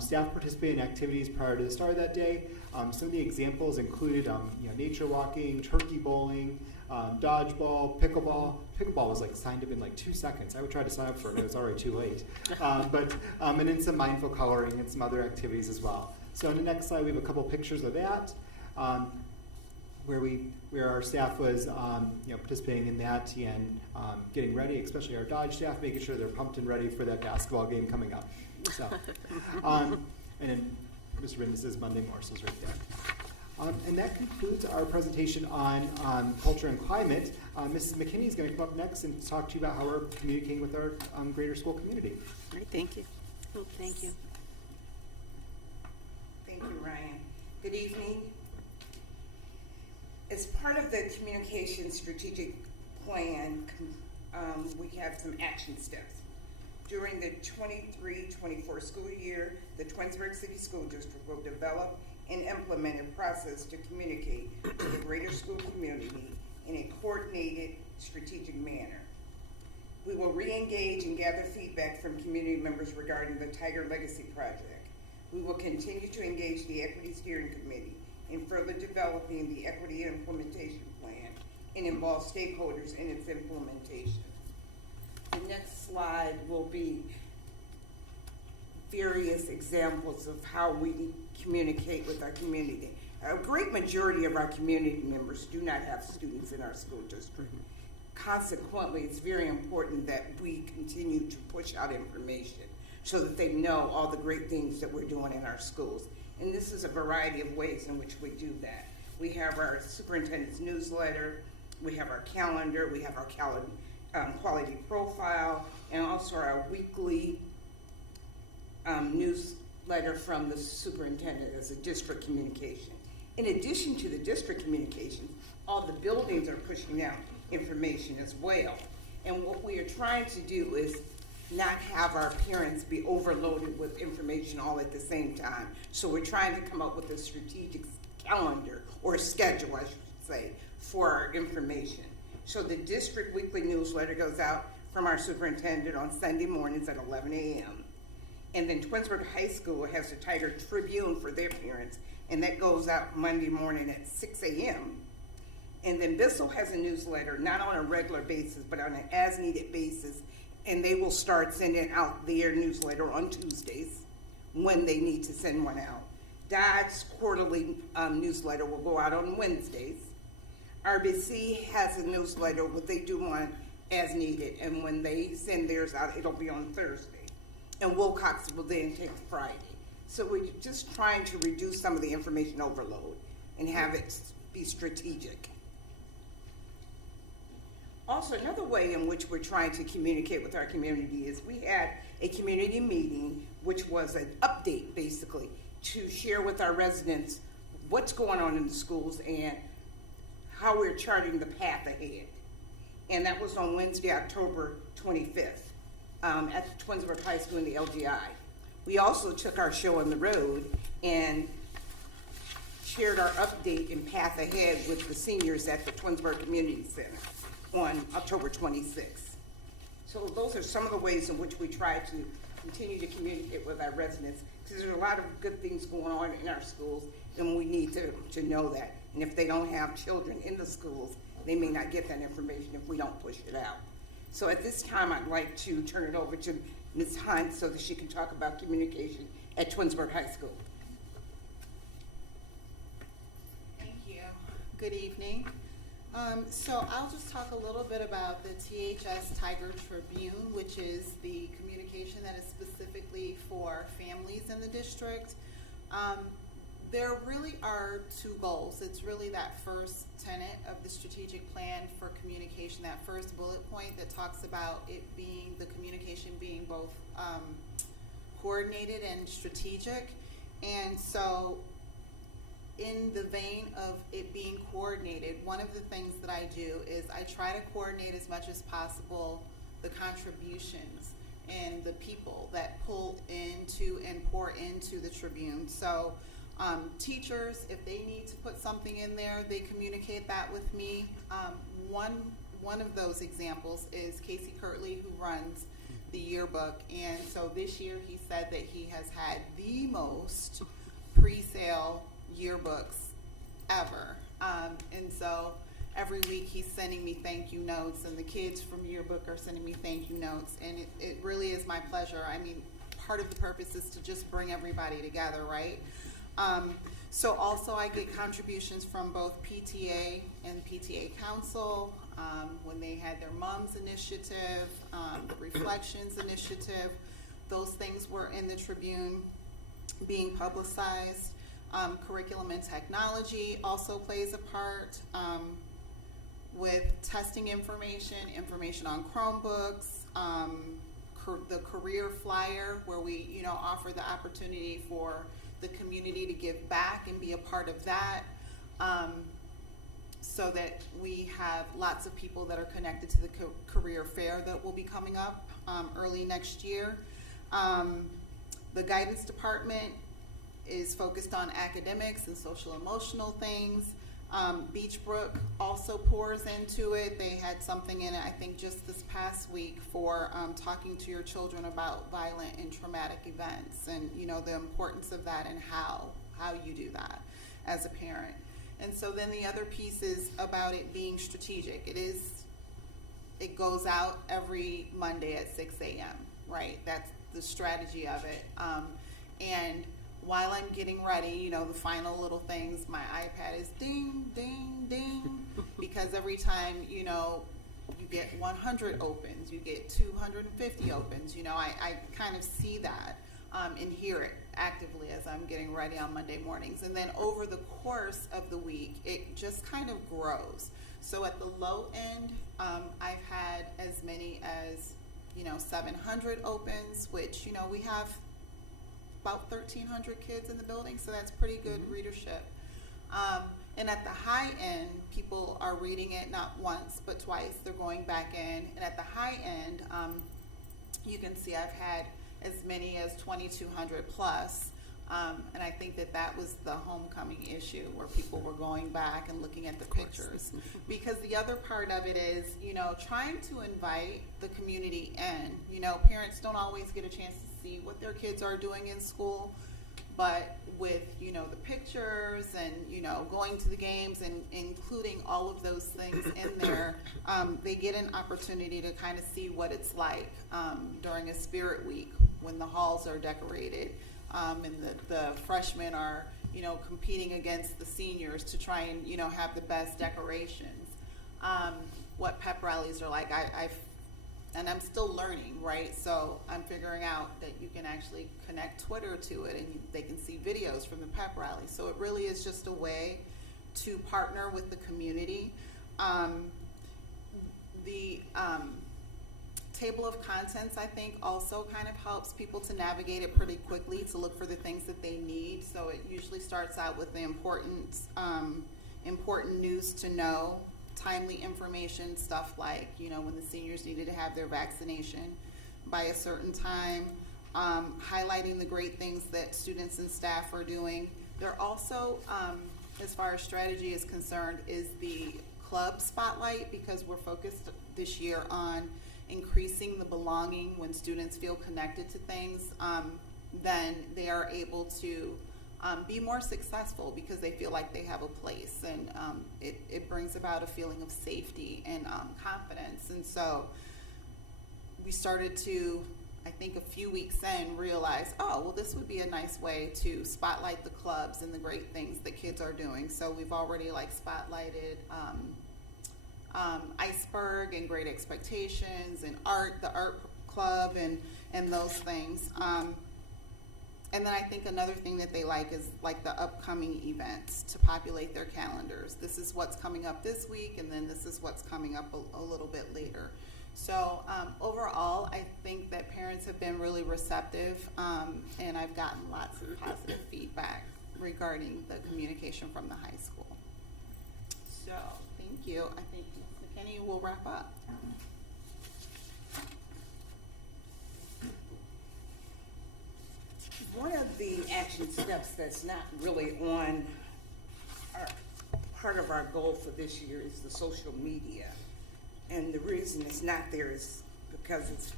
Staff participated in activities prior to the start of that day. Some of the examples included nature walking, turkey bowling, dodgeball, pickleball. Pickleball was signed up in 2 seconds. I would try to sign up for it, and it was already too late. And then some mindful coloring and some other activities as well. So on the next slide, we have a couple pictures of that, where our staff was participating in that and getting ready, especially our Dodge staff, making sure they're pumped and ready for that basketball game coming up. So, and then Mr. Bindis' Monday Morsels right there. And that concludes our presentation on culture and climate. Mrs. McKinney is going to come up next and talk to you about how we're communicating with our greater school community. Great, thank you. Thank you. Thank you, Ryan. Good evening. As part of the communication strategic plan, we have some action steps. During the 23-24 school year, the Twinsburg City School District will develop and implement a process to communicate to the greater school community in a coordinated, strategic manner. We will re-engage and gather feedback from community members regarding the Tiger Legacy Project. We will continue to engage the Equity Steering Committee in further developing the Equity Implementation Plan and involve stakeholders in its implementation. The next slide will be various examples of how we communicate with our community. A great majority of our community members do not have students in our school district. Consequently, it's very important that we continue to push out information so that they know all the great things that we're doing in our schools. And this is a variety of ways in which we do that. We have our superintendent's newsletter, we have our calendar, we have our quality profile, and also our weekly newsletter from the superintendent as a district communication. In addition to the district communication, all the buildings are pushing out information as well. And what we are trying to do is not have our parents be overloaded with information all at the same time. So we're trying to come up with a strategic calendar or schedule, I should say, for our information. So the district weekly newsletter goes out from our superintendent on Sunday mornings at 11 a.m. And then Twinsburg High School has a Tiger Tribune for their parents, and that goes out Monday morning at 6 a.m. And then Bissell has a newsletter, not on a regular basis, but on an as-needed basis, and they will start sending out their newsletter on Tuesdays when they need to send one out. Dodge's quarterly newsletter will go out on Wednesdays. RBC has a newsletter, what they do on as needed, and when they send theirs out, it'll be on Thursday. And Wilcox will then take Friday. So we're just trying to reduce some of the information overload and have it be strategic. Also, another way in which we're trying to communicate with our community is we had a community meeting, which was an update, basically, to share with our residents what's going on in the schools and how we're charting the path ahead. And that was on Wednesday, October 25th, at the Twinsburg High School in the LGI. We also took our show on the road and shared our update and path ahead with the seniors at the Twinsburg Community Center on October 26th. So those are some of the ways in which we try to continue to communicate with our residents, because there's a lot of good things going on in our schools, and we need to know that. And if they don't have children in the schools, they may not get that information if we don't push it out. So at this time, I'd like to turn it over to Ms. Hunt so that she can talk about communication at Twinsburg High School. Thank you. Good evening. So I'll just talk a little bit about the THS Tiger Tribune, which is the communication that is specifically for families in the district. There really are two goals. It's really that first tenet of the strategic plan for communication, that first bullet point that talks about it being, the communication being both coordinated and strategic. And so in the vein of it being coordinated, one of the things that I do is I try to coordinate as much as possible the contributions and the people that pull into and pour into the Tribune. So teachers, if they need to put something in there, they communicate that with me. One of those examples is Casey Kirtley, who runs the yearbook, and so this year he said that he has had the most pre-sale yearbooks ever, and so every week he's sending me thank you notes, and the kids from yearbook are sending me thank you notes, and it really is my pleasure. I mean, part of the purpose is to just bring everybody together, right? So also I get contributions from both PTA and PTA Council, when they had their Moms Initiative, the Reflections Initiative. Those things were in the Tribune being publicized. Curriculum and technology also plays a part with testing information on Chromebooks, the career flyer, where we offer the opportunity for the community to give back and be a part of that, so that we have lots of people that are connected to the career fair that will be coming up early next year. The guidance department is focused on academics and social emotional things. Beachbrook also pours into it. They had something in it, I think, just this past week for talking to your children about violent and traumatic events, and the importance of that and how you do that as a parent. And so then the other piece is about it being strategic. It goes out every Monday at 6 a.m., right? That's the strategy of it. And while I'm getting ready, the final little things, my iPad is ding, ding, ding, because every time, you get 100 opens, you get 250 opens, I kind of see that and hear it actively as I'm getting ready on Monday mornings. And then over the course of the week, it just kind of grows. So at the low end, I've had as many as, 700 opens, which, we have about 1,300 kids in the building, so that's pretty good readership. And at the high end, people are reading it not once, but twice. They're going back in. And at the high end, you can see I've had as many as 2,200 plus. And I think that was the homecoming issue, where people were going back and looking at the pictures. Because the other part of it is, trying to invite the community in. Parents don't always get a chance to see what their kids are doing in school. But with, the pictures and, going to the games and including all of those things in there, they get an opportunity to kind of see what it's like during a spirit week when the halls are decorated and the freshmen are, competing against the seniors to try and, have the best decorations. What pep rallies are like. And I'm still learning, right? So I'm figuring out that you can actually connect Twitter to it and they can see videos from the pep rally. So it really is just a way to partner with the community. The table of contents, I think, also kind of helps people to navigate it pretty quickly, to look for the things that they need. So it usually starts out with the important news to know, timely information, stuff like, when the seniors needed to have their vaccination by a certain time, highlighting the great things that students and staff are doing. There also, as far as strategy is concerned, is the club spotlight, because we're focused this year on increasing the belonging. When students feel connected to things, then they are able to be more successful because they feel like they have a place, and it brings about a feeling of safety and confidence. And so we started to, I think a few weeks in, realize, this would be a nice way to spotlight the clubs and the great things that kids are doing. So we've already spotlighted Iceberg and Great Expectations and the art club and those things. And then I think another thing that they like is the upcoming events, to populate their calendars. This is what's coming up this week, and then this is what's coming up a little bit later. So overall, I think that parents have been really receptive, and I've gotten lots of positive feedback regarding the communication from the high school. So thank you. I think Ms. McKinney will wrap up. One of the action steps that's not really on part of our goal for this year is the social media. And the reason it's not there is because it's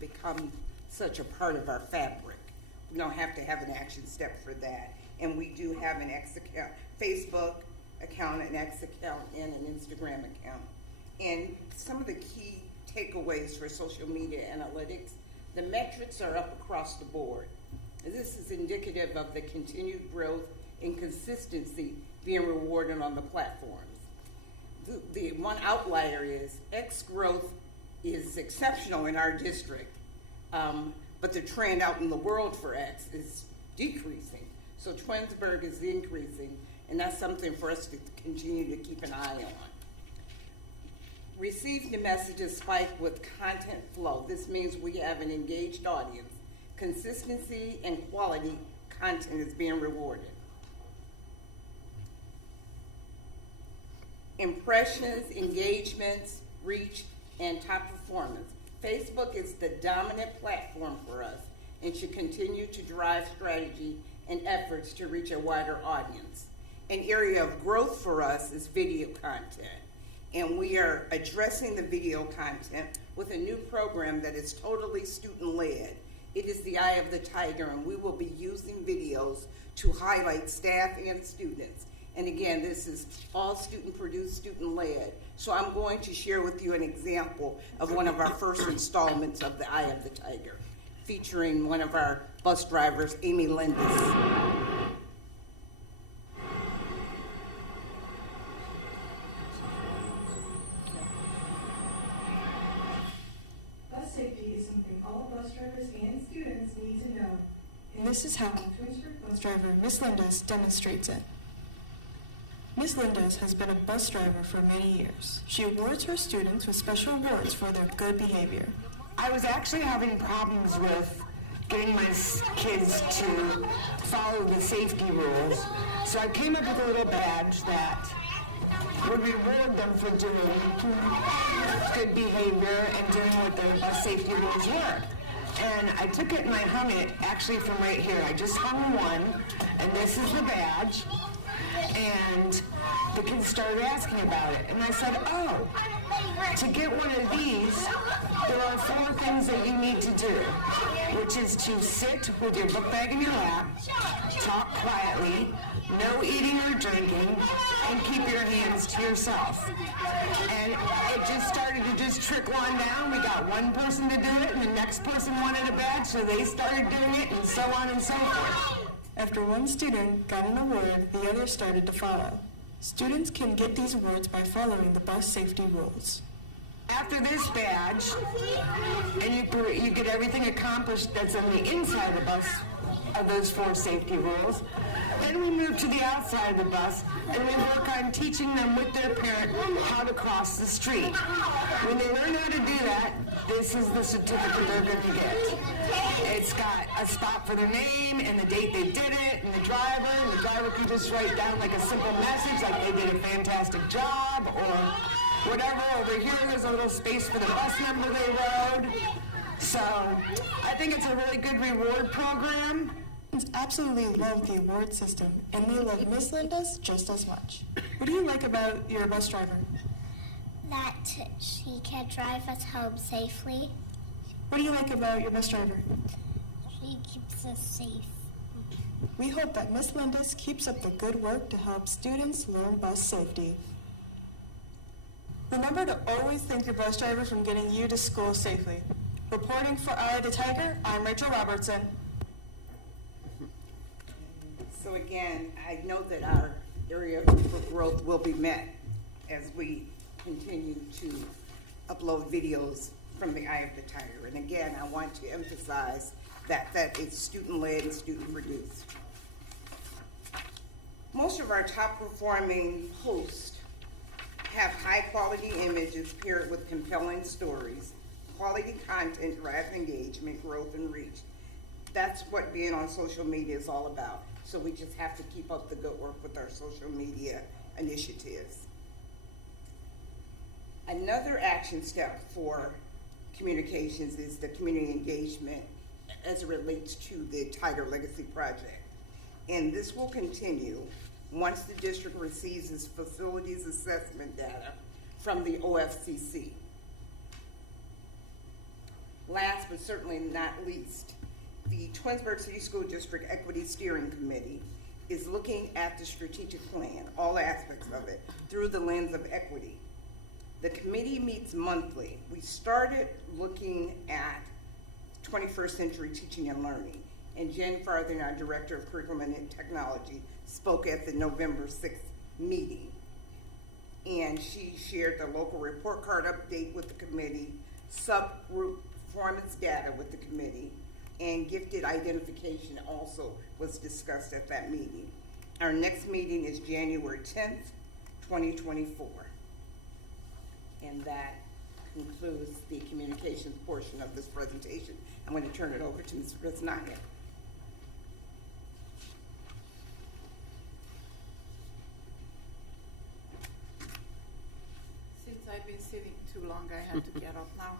become such a part of our fabric. We don't have to have an action step for that. And we do have an X account, Facebook account, an X account, and an Instagram account. And some of the key takeaways for social media analytics, the metrics are up across the board. This is indicative of the continued growth and consistency being rewarded on the platforms. The one outlier is X growth is exceptional in our district, but the trend out in the world for X is decreasing. So Twinsburg is increasing, and that's something for us to continue to keep an eye on. Received the messages spike with content flow. This means we have an engaged audience. Consistency and quality content is being rewarded. Impressions, engagements, reach, and top performance. Facebook is the dominant platform for us and should continue to drive strategy and efforts to reach a wider audience. An area of growth for us is video content, and we are addressing the video content with a new program that is totally student-led. It is the Eye of the Tiger, and we will be using videos to highlight staff and students. And again, this is all student-produced, student-led. So I'm going to share with you an example of one of our first installments of the Eye of the Tiger. featuring one of our bus drivers, Amy Lindis. Bus safety is something all bus drivers and students need to know. And this is how Twinsburg bus driver Miss Lindas demonstrates it. Miss Lindas has been a bus driver for many years. She awards her students with special awards for their good behavior. I was actually having problems with getting my kids to follow the safety rules, so I came up with a little badge that would reward them for doing good behavior and doing what the bus safety rules were. And I took it and I hung it actually from right here. I just hung one, and this is the badge. And the kids started asking about it. And I said, oh, to get one of these, there are 4 things that you need to do, which is to sit with your book bag in your lap, talk quietly, no eating or drinking, and keep your hands to yourself. And it just started to just trickle on down. We got one person to do it, and the next person wanted a badge, so they started doing it, and so on and so forth. After one student got an award, the others started to follow. Students can get these awards by following the bus safety rules. After this badge, and you get everything accomplished that's on the inside of the bus, of those 4 safety rules, then we move to the outside of the bus, and we work on teaching them with their parent how to cross the street. When they learn how to do that, this is the certificate they're going to get. It's got a spot for their name and the date they did it, and the driver can just write down like a simple message like they did a fantastic job or whatever. Over here there's a little space for the bus number they rode. So I think it's a really good reward program. Students absolutely love the award system, and they love Miss Linda's just as much. What do you like about your bus driver? That she can drive us home safely. What do you like about your bus driver? She keeps us safe. We hope that Miss Linda's keeps up the good work to help students learn bus safety. Remember to always thank your bus driver for getting you to school safely. Reporting for Eye of the Tiger, I'm Rachel Robertson. So again, I know that our area for growth will be met as we continue to upload videos from the Eye of the Tiger. And again, I want to emphasize that it's student-led and student-produced. Most of our top-performing hosts have high-quality images paired with compelling stories. Quality content drives engagement, growth, and reach. That's what being on social media is all about. So we just have to keep up the good work with our social media initiatives. Another action step for communications is the community engagement as it relates to the Tiger Legacy Project. And this will continue once the district receives its facilities assessment data from the OFCC. Last but certainly not least, the Twinsburg City School District Equity Steering Committee is looking at the strategic plan, all aspects of it, through the lens of equity. The committee meets monthly. We started looking at 21st century teaching and learning, and Jen Farthing, our Director of Curriculum and Technology, spoke at the November 6th meeting. And she shared the local report card update with the committee, subgroup performance data with the committee, and gifted identification also was discussed at that meeting. Our next meeting is January 10th, 2024. And that concludes the communications portion of this presentation. I'm going to turn it over to Ms. Resnaya. Since I've been sitting too long, I have to get up now.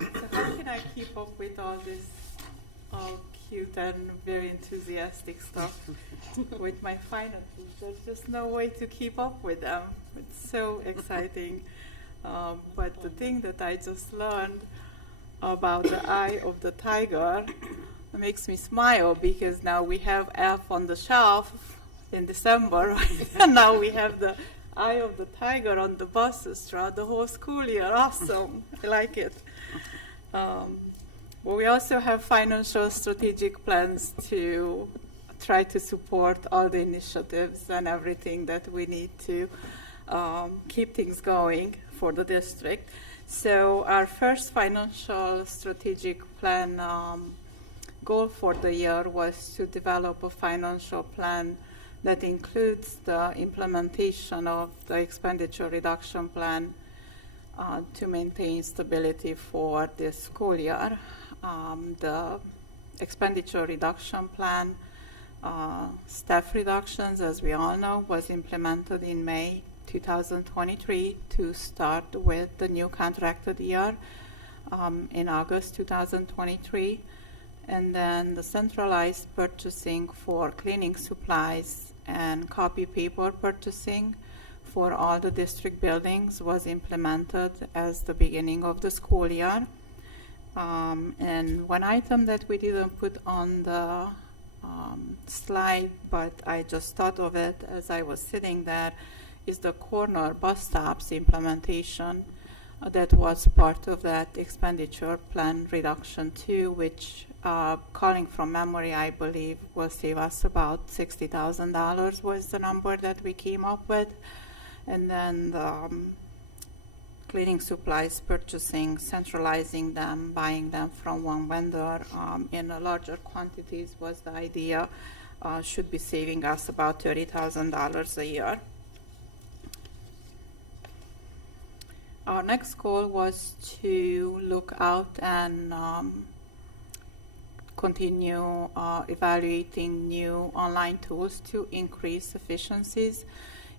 So how can I keep up with all this cute and very enthusiastic stuff with my finances? There's just no way to keep up with them. It's so exciting. But the thing that I just learned about the Eye of the Tiger makes me smile, because now we have Elf on the Shelf in December, and now we have the Eye of the Tiger on the buses throughout the whole school year. Awesome. I like it. But we also have financial strategic plans to try to support all the initiatives and everything that we need to keep things going for the district. So our first financial strategic plan goal for the year was to develop a financial plan that includes the implementation of the expenditure reduction plan to maintain stability for this school year. The expenditure reduction plan, staff reductions, as we all know, was implemented in May 2023 to start with the new contracted year in August 2023. And then the centralized purchasing for cleaning supplies and copy paper purchasing for all the district buildings was implemented as the beginning of the school year. And one item that we didn't put on the slide, but I just thought of it as I was sitting there, is the corner bus stops implementation that was part of that expenditure plan reduction too, which, calling from memory, I believe will save us about $60,000 was the number that we came up with. And then the cleaning supplies purchasing, centralizing them, buying them from one vendor in larger quantities was the idea, should be saving us about $30,000 a year. Our next goal was to look out and continue evaluating new online tools to increase efficiencies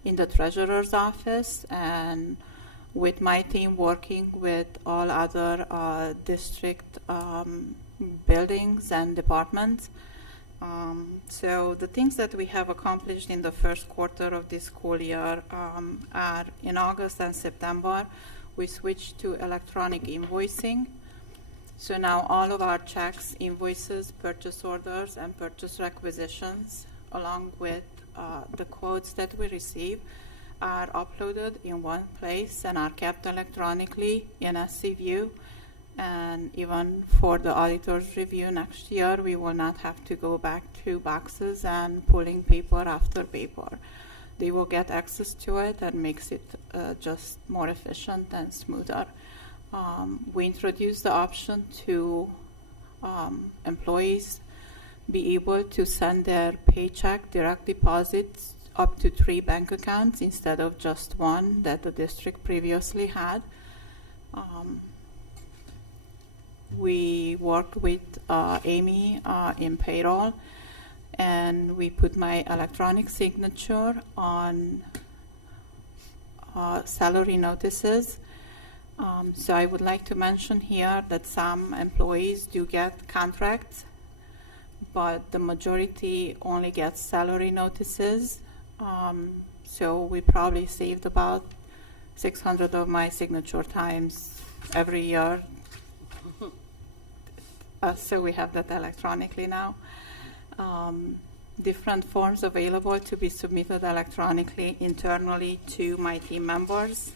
in the treasurer's office, and with my team working with all other district buildings and departments. So the things that we have accomplished in the first quarter of this school year are in August and September, we switched to electronic invoicing. So now all of our checks, invoices, purchase orders, and purchase requisitions, along with the quotes that we receive, are uploaded in one place and are kept electronically in SCView. And even for the auditor's review next year, we will not have to go back to boxes and pulling paper after paper. They will get access to it and makes it just more efficient and smoother. We introduced the option to employees be able to send their paycheck direct deposits up to 3 bank accounts instead of just one that the district previously had. We worked with Amy in payroll, and we put my electronic signature on salary notices. So I would like to mention here that some employees do get contracts, but the majority only gets salary notices. So we probably saved about 600 of my signature times every year. So we have that electronically now. Different forms available to be submitted electronically internally to my team members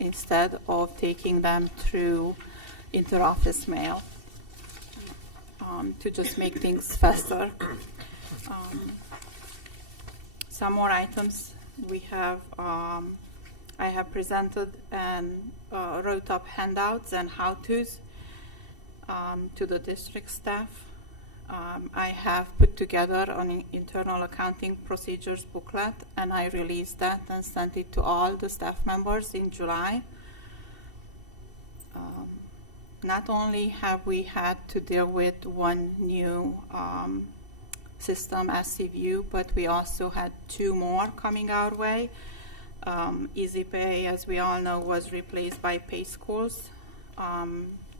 instead of taking them through inter-office mail to just make things faster. Some more items we have. I have presented and wrote up handouts and how-tos to the district staff. I have put together an internal accounting procedures booklet, and I released that and sent it to all the staff members in July. Not only have we had to deal with one new system, SCView, but we also had 2 more coming our way. EasyPay, as we all know, was replaced by PaySchools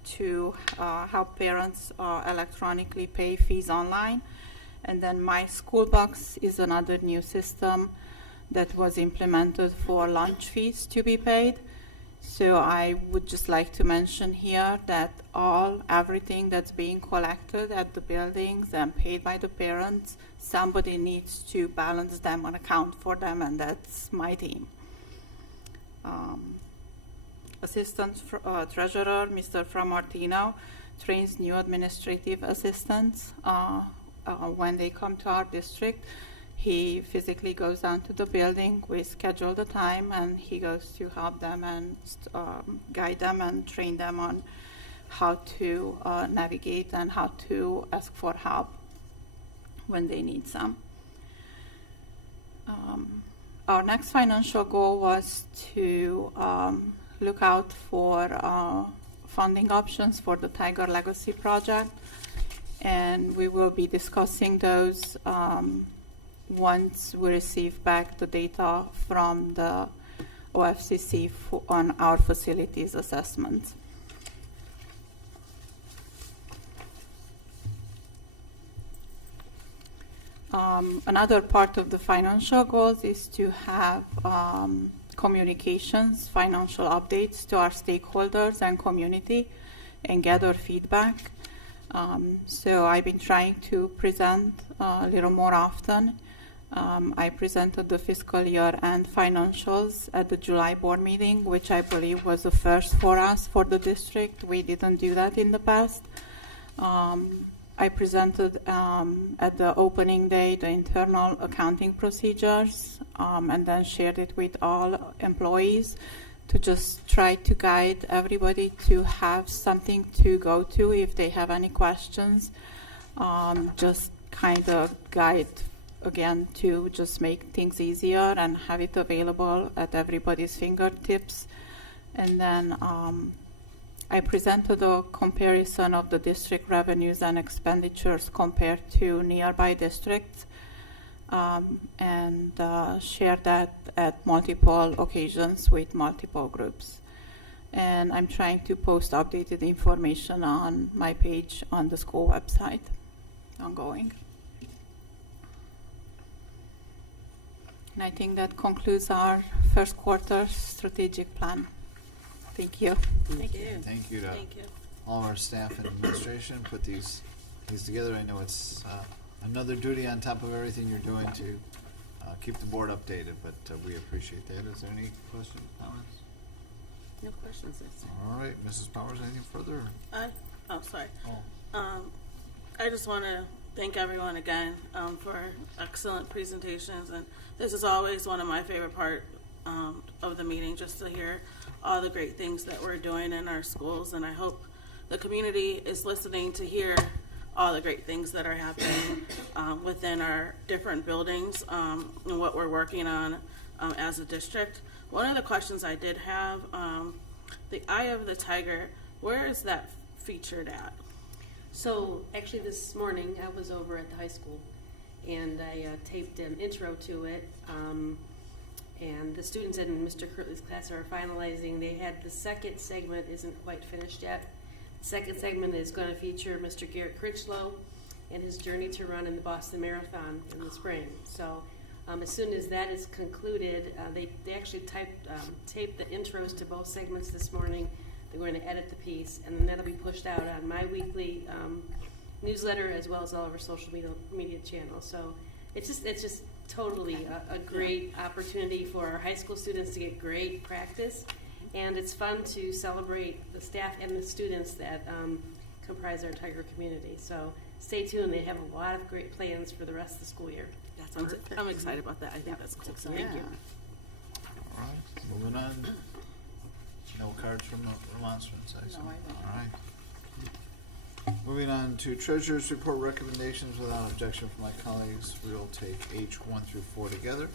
to help parents electronically pay fees online. And then My Schoolbox is another new system that was implemented for lunch fees to be paid. So I would just like to mention here that everything that's being collected at the buildings and paid by the parents, somebody needs to balance them and account for them, and that's my team. Assistant Treasurer, Mr. Framartino, trains new administrative assistants when they come to our district. He physically goes down to the building. We schedule the time, and he goes to help them and guide them and train them on how to navigate and how to ask for help when they need some. Our next financial goal was to look out for funding options for the Tiger Legacy project, and we will be discussing those once we receive back the data from the OFCC on our facilities assessments. Another part of the financial goals is to have communications, financial updates to our stakeholders and community and gather feedback. So I've been trying to present a little more often. I presented the fiscal year and financials at the July board meeting, which I believe was a first for us, for the district. We didn't do that in the past. I presented at the opening day the internal accounting procedures and then shared it with all employees to just try to guide everybody to have something to go to if they have any questions. Just kind of guide again to just make things easier and have it available at everybody's fingertips. And then I presented a comparison of the district revenues and expenditures compared to nearby districts and shared that at multiple occasions with multiple groups. And I'm trying to post updated information on my page on the school website ongoing. And I think that concludes our first quarter strategic plan. Thank you. Thank you. Thank you to Thank you. all our staff and administration put these together. I know it's another duty on top of everything you're doing to keep the board updated, but we appreciate that. Is there any questions, comments? No questions. Yes. All right, Mrs. Powers, anything further? Sorry. I just want to thank everyone again for excellent presentations, and this is always one of my favorite part of the meeting, just to hear all the great things that we're doing in our schools, and I hope the community is listening to hear all the great things that are happening within our different buildings and what we're working on as a district. One of the questions I did have, the Eye of the Tiger, where is that featured at? So actually this morning I was over at the high school and I taped an intro to it. And the students in Mr. Kirtley's class are finalizing. They had the second segment isn't quite finished yet. The second segment is going to feature Mr. Garrett Critchlow and his journey to run in the Boston Marathon in the spring. So as soon as that is concluded, they actually taped the intros to both segments this morning. They're going to edit the piece, and then that'll be pushed out on my weekly newsletter as well as all of our social media channels. So it's just totally a great opportunity for our high school students to get great practice, and it's fun to celebrate the staff and the students that comprise our Tiger community. So stay tuned. They have a lot of great plans for the rest of the school year. I'm excited about that. I think that's cool. So thank you. All right, moving on. No cards from remonstrance, I assume. No, I don't. All right. Moving on to Treasurer's Report recommendations without objection from my colleagues. We'll take H1 through 4 together.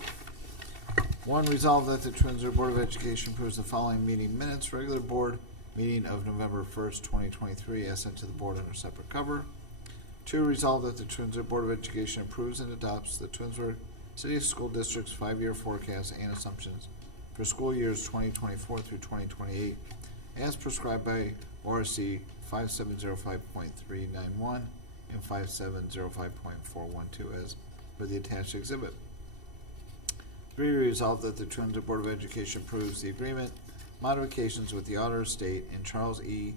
1, resolve that the Twinsburg Board of Education approves the following meeting minutes. Regular board meeting of November 1st, 2023, as sent to the board under separate cover. 2, resolve that the Twinsburg Board of Education approves and adopts the Twinsburg City School District's 5-year forecast and assumptions for school years 2024 through 2028, as prescribed by ORC 5705.391 and 5705.412 as per the attached exhibit. 3, resolved that the Twinsburg Board of Education approves the agreement modifications with the Auditor of State and Charles E.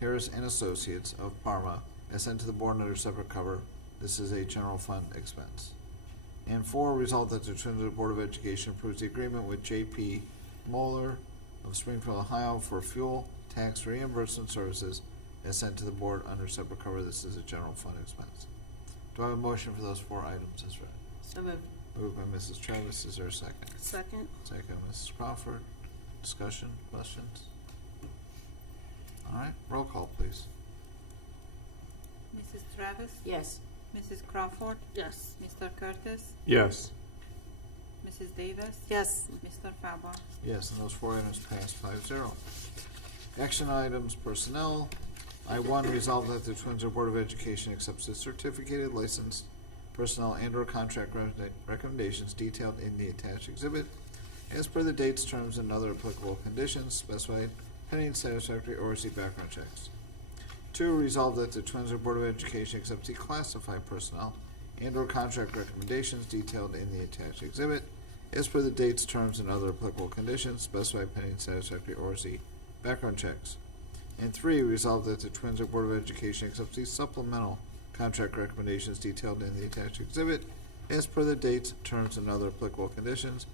Harris and Associates of Parma as sent to the board under separate cover. This is a general fund expense. And 4, resolved that the Twinsburg Board of Education approves the agreement with J.P. Moeller of Springfield, Ohio for fuel tax reimbursement services as sent to the board under separate cover. This is a general fund expense. Do I have a motion for those 4 items as read? So moved. Moved by Mrs. Travis. Is there a second? Second. Second by Mrs. Crawford. Discussion, questions? All right, roll call, please. Mrs. Travis? Yes. Mrs. Crawford? Yes. Mr. Curtis? Yes. Mrs. Davis? Yes. Mr. Faba? Yes, and those 4 items pass 5-0. Action items, personnel. I-1, resolve that the Twinsburg Board of Education accepts the certificated licensed personnel and/or contract recommendations detailed in the attached exhibit as per the dates, terms, and other applicable conditions specified pending satisfactory overseas background checks. 2, resolve that the Twinsburg Board of Education accepts the classified personnel and/or contract recommendations detailed in the attached exhibit as per the dates, terms, and other applicable conditions specified pending satisfactory overseas background checks. And 3, resolve that the Twinsburg Board of Education accepts the supplemental contract recommendations detailed in the attached exhibit as per the dates, terms, and other applicable conditions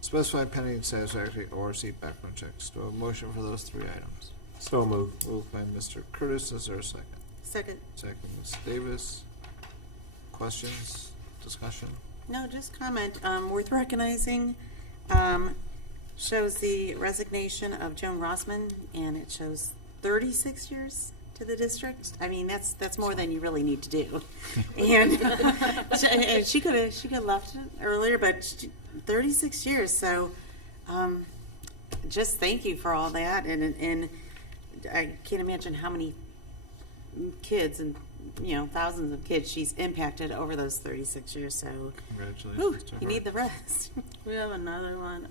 specified pending satisfactory overseas background checks. Do I have a motion for those 3 items? So moved. Moved by Mr. Curtis. Is there a second? Second. Second, Ms. Davis. Questions? Discussion? No, just comment. Worth recognizing, shows the resignation of Joan Rossman, and it shows 36 years to the district. I mean, that's more than you really need to do. And she could have left it earlier, but 36 years. So, just thank you for all that. And I can't imagine how many kids and thousands of kids she's impacted over those 36 years. So, congratulations to her. You need the rest. We have another one,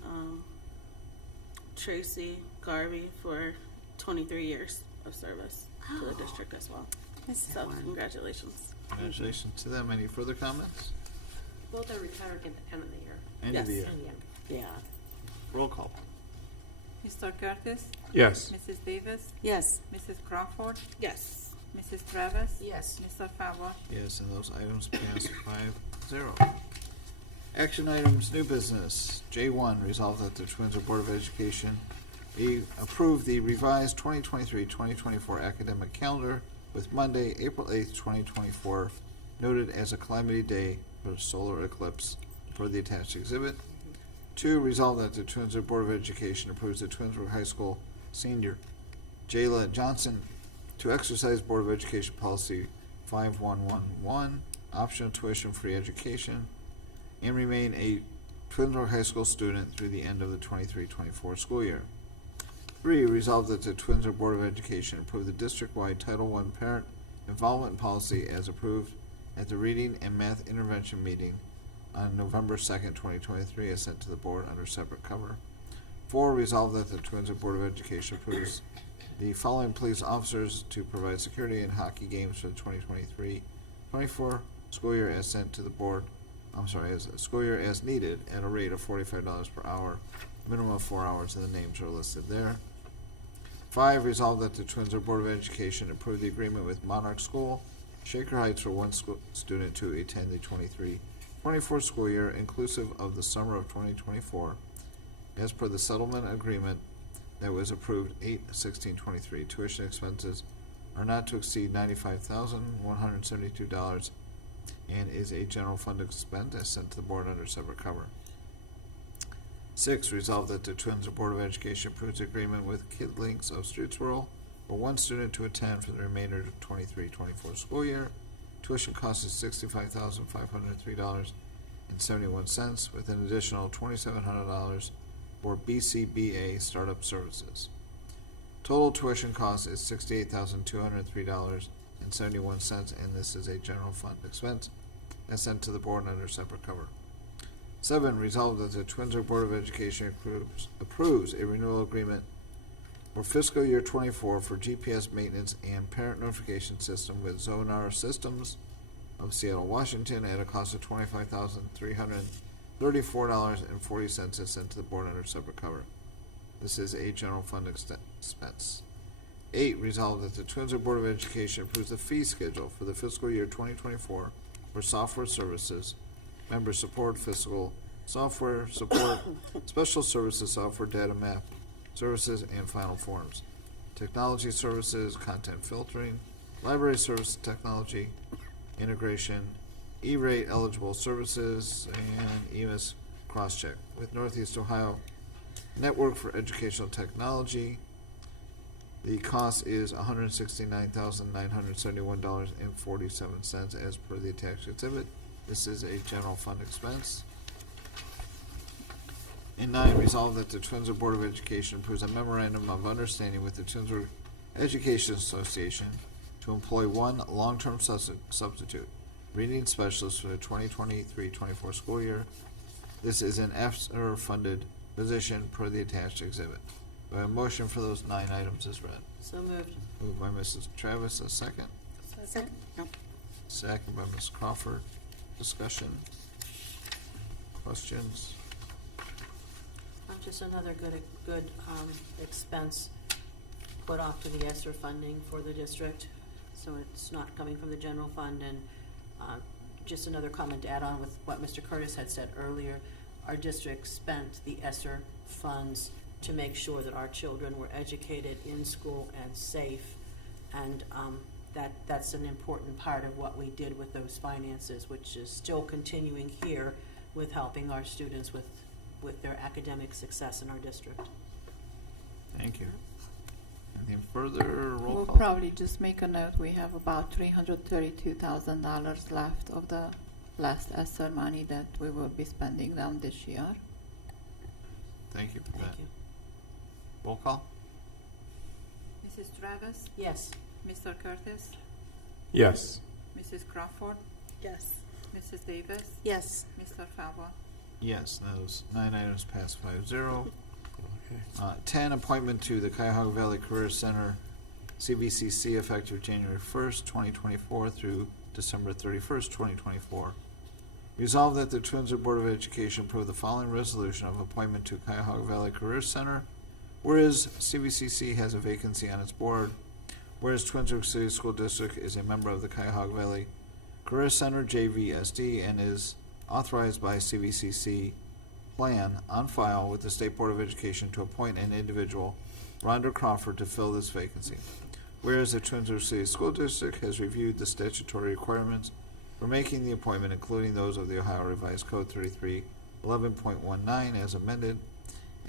Tracy Garvey, for 23 years of service to the district as well. So, congratulations. Congratulations to them. Any further comments? Both are retiring at the end of the year. End of the year. Yeah. Roll call. Mr. Curtis? Yes. Mrs. Davis? Yes. Mrs. Crawford? Yes. Mrs. Travis? Yes. Mr. Faba? Yes, and those items pass 5-0. Action items, new business. J1, resolve that the Twinsburg Board of Education approve the revised 2023-2024 academic calendar with Monday, April 8th, 2024, noted as a calamity day for solar eclipse for the attached exhibit. 2, resolve that the Twinsburg Board of Education approves the Twinsburg High School senior Jayla Johnson to exercise Board of Education Policy 5111, optional tuition-free education, and remain a Twinsburg High School student through the end of the 23-24 school year. 3, resolve that the Twinsburg Board of Education approve the district-wide Title I parent involvement policy as approved at the Reading and Math Intervention meeting on November 2nd, 2023, as sent to the board under separate cover. 4, resolve that the Twinsburg Board of Education approves the following police officers to provide security in hockey games for the 23-24 school year as sent to the board, as school year as needed at a rate of $45 per hour, minimum of 4 hours, and the names are listed there. 5, resolve that the Twinsburg Board of Education approve the agreement with Monarch School, Shaker Heights, for one student to attend the 23-24 school year, inclusive of the summer of 2024, as per the settlement agreement that was approved 8/16/23. Tuition expenses are not to exceed $95,172 and is a general fund expense as sent to the board under separate cover. 6, resolve that the Twinsburg Board of Education approves agreement with Kid Links of Streetsboro for one student to attend for the remainder of the 23-24 school year. Tuition cost is $65,503.71 with an additional $2,700 for BCBA startup services. Total tuition cost is $68,203.71, and this is a general fund expense as sent to the board under separate cover. 7, resolved that the Twinsburg Board of Education approves a renewal agreement for fiscal year 24 for GPS maintenance and parent notification system with Zonar Systems of Seattle, Washington, at a cost of $25,334.40 as sent to the board under separate cover. This is a general fund expense. 8, resolved that the Twinsburg Board of Education approves the fee schedule for the fiscal year 2024 for software services, member support, fiscal software support, special services software, data map services, and final forms. technology services, content filtering, library service technology, integration, E-rate eligible services, and EMS cross-check with Northeast Ohio Network for Educational Technology. The cost is $169,971.47 as per the attached exhibit. This is a general fund expense. And 9, resolve that the Twinsburg Board of Education approves a memorandum of understanding with the Twinsburg Education Association to employ one long-term substitute reading specialist for the 2023-24 school year. This is an ESSER-funded position per the attached exhibit. Do I have a motion for those 9 items as read? So moved. Moved by Mrs. Travis, a second. Second. No. Second by Ms. Crawford. Discussion? Questions? Just another good expense put off to the ESSER funding for the district, so it's not coming from the general fund. And just another comment to add on with what Mr. Curtis had said earlier, our district spent the ESSER funds to make sure that our children were educated in school and safe, and that's an important part of what we did with those finances, which is still continuing here with helping our students with their academic success in our district. Thank you. Anything further? Roll We'll call. probably just make a note, we have about $332,000 left of the last ESSER money that we will be spending down this year. Thank you for that. Thank you. Roll call. Mrs. Travis? Yes. Mr. Curtis? Yes. Mrs. Crawford? Yes. Mrs. Davis? Yes. Mr. Falva? Yes, those 9 items pass 5-0. 10, appointment to the Cuyahoga Valley Career Center, CVCC, effective January 1st, 2024 through December 31st, 2024. Resolved that the Twinsburg Board of Education approve the following resolution of appointment to Cuyahoga Valley Career Center. Whereas CVCC has a vacancy on its board, whereas Twinsburg City School District is a member of the Cuyahoga Valley Career Center, JVSD, and is authorized by CVCC plan on file with the State Board of Education to appoint an individual, Rhonda Crawford, to fill this vacancy. Whereas the Twinsburg City School District has reviewed the statutory requirements for making the appointment, including those of the Ohio Revised Code 3311.19 as amended,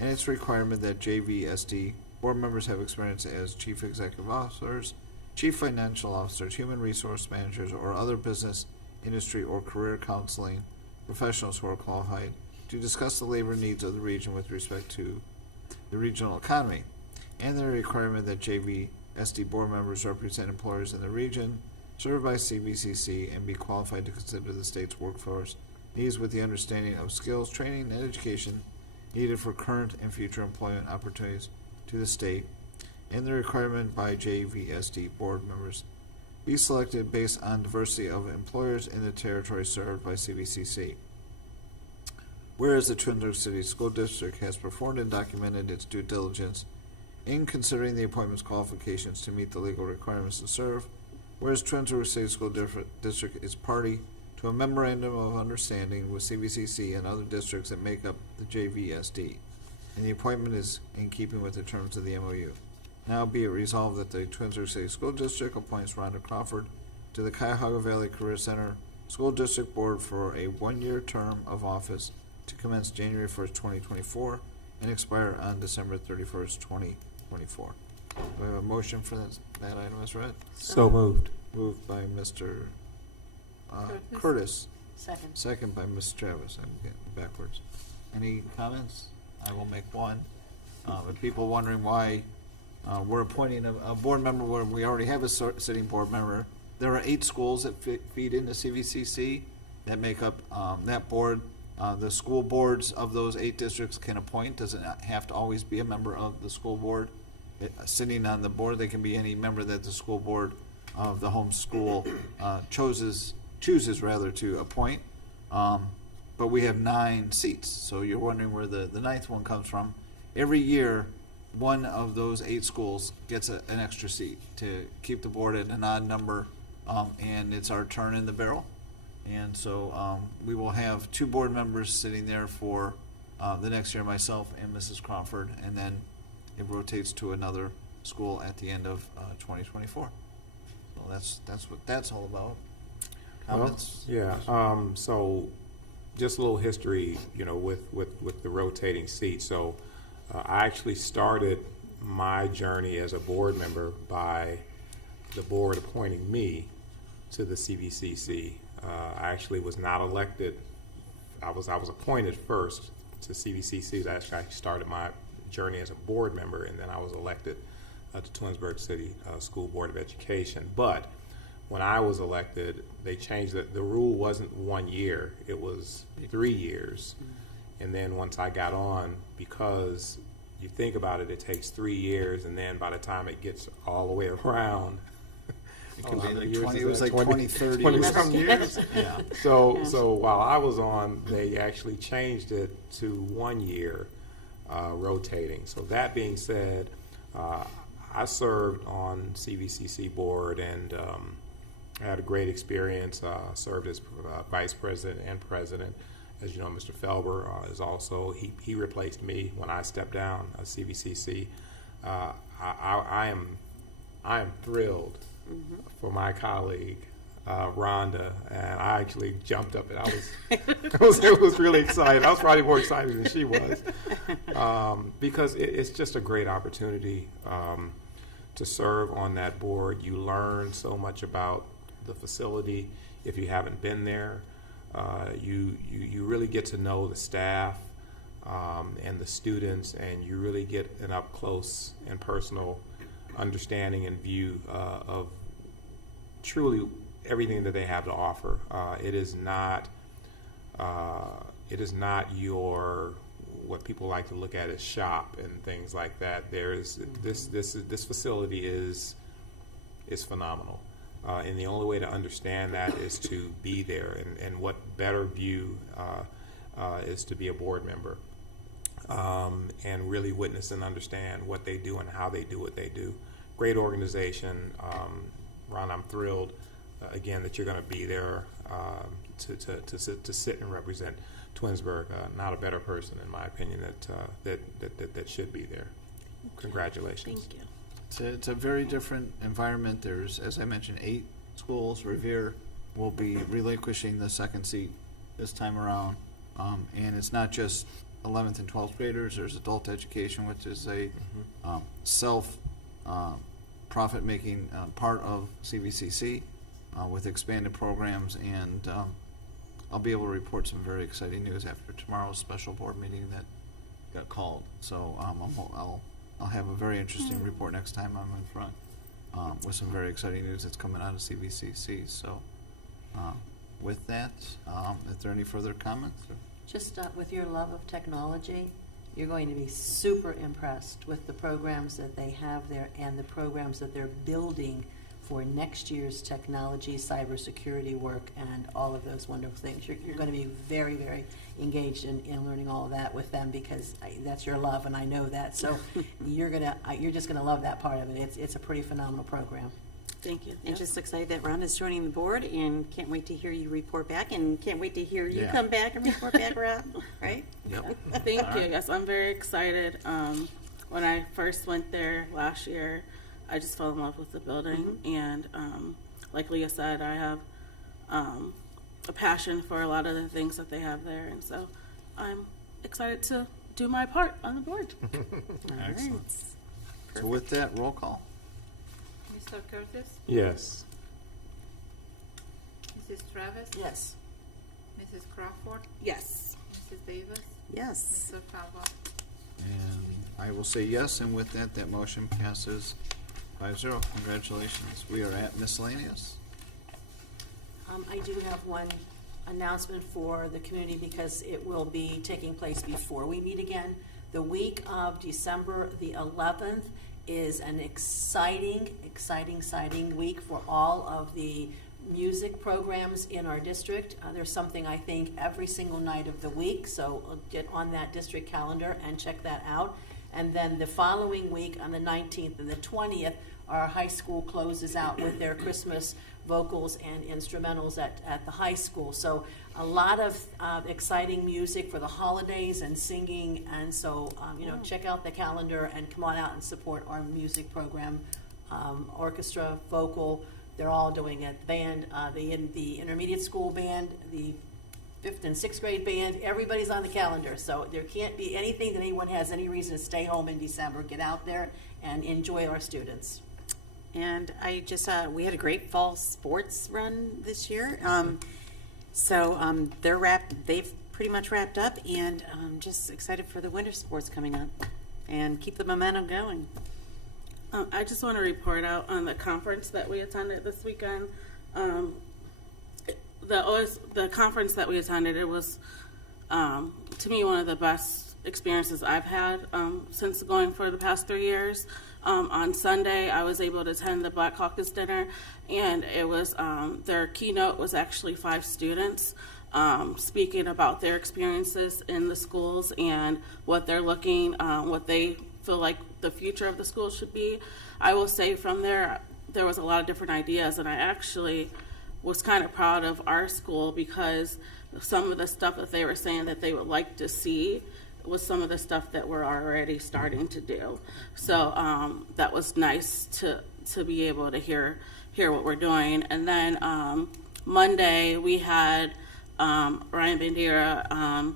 and its requirement that JVSD board members have experience as chief executive officers, chief financial officers, human resource managers, or other business, industry, or career counseling professionals who are qualified to discuss the labor needs of the region with respect to the regional economy, and the requirement that JVSD board members represent employers in the region served by CVCC and be qualified to consider the state's workforce needs with the understanding of skills, training, and education needed for current and future employment opportunities to the state, and the requirement by JVSD board members be selected based on diversity of employers in the territory served by CVCC. Whereas the Twinsburg City School District has performed and documented its due diligence in considering the appointment's qualifications to meet the legal requirements to serve, whereas Twinsburg City School District is party to a memorandum of understanding with CVCC and other districts that make up the JVSD, and the appointment is in keeping with the terms of the MOU. Now be it resolved that the Twinsburg City School District appoints Rhonda Crawford to the Cuyahoga Valley Career Center School District Board for a 1-year term of office to commence January 1st, 2024 and expire on December 31st, 2024. Do I have a motion for that item as read? So moved. Moved by Mr. Curtis. Second. Second by Ms. Travis. I'm getting backwards. Any comments? I will make one. With people wondering why we're appointing a board member where we already have a sitting board member. There are 8 schools that feed into CVCC that make up that board. The school boards of those 8 districts can appoint. Doesn't have to always be a member of the school board. Sitting on the board, they can be any member that the school board of the home school chooses to appoint. But we have 9 seats, so you're wondering where the 9th one comes from. Every year, one of those 8 schools gets an extra seat to keep the board at an odd number, and it's our turn in the barrel. And so we will have 2 board members sitting there for the next year, myself and Mrs. Crawford, and then it rotates to another school at the end of 2024. So that's what that's all about. Comments? Well, yeah. So just a little history, with the rotating seat. So I actually started my journey as a board member by the board appointing me to the CVCC. I actually was not elected. I was appointed first to CVCC. That's actually started my journey as a board member, and then I was elected to Twinsburg City School Board of Education. But when I was elected, they changed it. The rule wasn't 1 year, it was 3 years. And then once I got on, because you think about it, it takes 3 years, and then by the time it gets all the way around, it could be like years 20, is it was that? like 20, 30 20-some years. Yeah. So while I was on, they actually changed it to 1 year rotating. So that being said, I served on CVCC board, and I had a great experience. Served as vice president and president. As you know, Mr. Felber is also, he replaced me when I stepped down at CVCC. I am thrilled for my colleague, Rhonda, and I actually jumped up and I was really excited. I was probably more excited than she was, because it's just a great opportunity to serve on that board. You learn so much about the facility if you haven't been there. You really get to know the staff and the students, and you really get an up close and personal understanding and view of truly everything that they have to offer. It is not your, what people like to look at as shop and things like that. There is this facility is phenomenal. And the only way to understand that is to be there, and what better view is to be a board member and really witness and understand what they do and how they do what they do. Great organization. Ron, I'm thrilled again that you're going to be there to sit and represent Twinsburg. Not a better person, in my opinion, that should be there. Congratulations. Thank you. It's a very different environment. There's, as I mentioned, 8 schools. Revere will be relinquishing the second seat this time around. And it's not just 11th and 12th graders. There's adult education, which is a profit-making part of CVCC with expanded programs. And I'll be able to report some very exciting news after tomorrow's special board meeting that got called. So I'll have a very interesting report next time I'm in front with some very exciting news that's coming out of CVCC. So with that, if there are any further comments? Just with your love of technology, you're going to be super impressed with the programs that they have there and the programs that they're building for next year's technology, cybersecurity work, and all of those wonderful things. You're going to be very, very engaged in learning all of that with them, because that's your love, and I know that. So you're just gonna love that part of it. It's a pretty phenomenal program. Thank you. And just excited that Rhonda's joining the board, and can't wait to hear you report back, and can't wait to hear you come back and report back, Rob. Right? Yep. Thank you. Yes, I'm very excited. When I first went there last year, I just fell in love with the building, and like Leah said, I have a passion for a lot of the things that they have there, and so I'm excited to do my part on the board. Excellent. So with that, roll call. Mr. Curtis? Yes. Mrs. Travis? Yes. Mrs. Crawford? Yes. Mrs. Davis? Yes. Mr. Calvo? And I will say yes, and with that, that motion passes 5-0. Congratulations. We are at miscellaneous. I do have one announcement for the community, because it will be taking place before we meet again. The week of December the 11th is an exciting week for all of the music programs in our district. There's something, I think, every single night of the week, so get on that district calendar and check that out. And then the following week, on the 19th and the 20th, our high school closes out with their Christmas vocals and instrumentals at the high school. So a lot of exciting music for the holidays and singing, and so check out the calendar and come on out and support our music program. Orchestra, vocal, they're all doing it. The band, the intermediate school band, the 5th and 6th grade band, everybody's on the calendar. So there can't be anything that anyone has any reason to stay home in December. Get out there and enjoy our students. And I just, we had a great fall sports run this year. They've pretty much wrapped up, and I'm just excited for the winter sports coming up and keep the momentum going. I just want to report out on the conference that we attended this weekend. The conference that we attended, it was, to me, one of the best experiences I've had since going for the past 3 years. On Sunday, I was able to attend the Black Caucus dinner, and it was their keynote was actually 5 students speaking about their experiences in the schools and what they're what they feel like the future of the school should be. I will say from there was a lot of different ideas, and I actually was kind of proud of our school because some of the stuff that they were saying that they would like to see was some of the stuff that we're already starting to do. So that was nice to be able to hear what we're doing. And then Monday we had Ryan Bandera,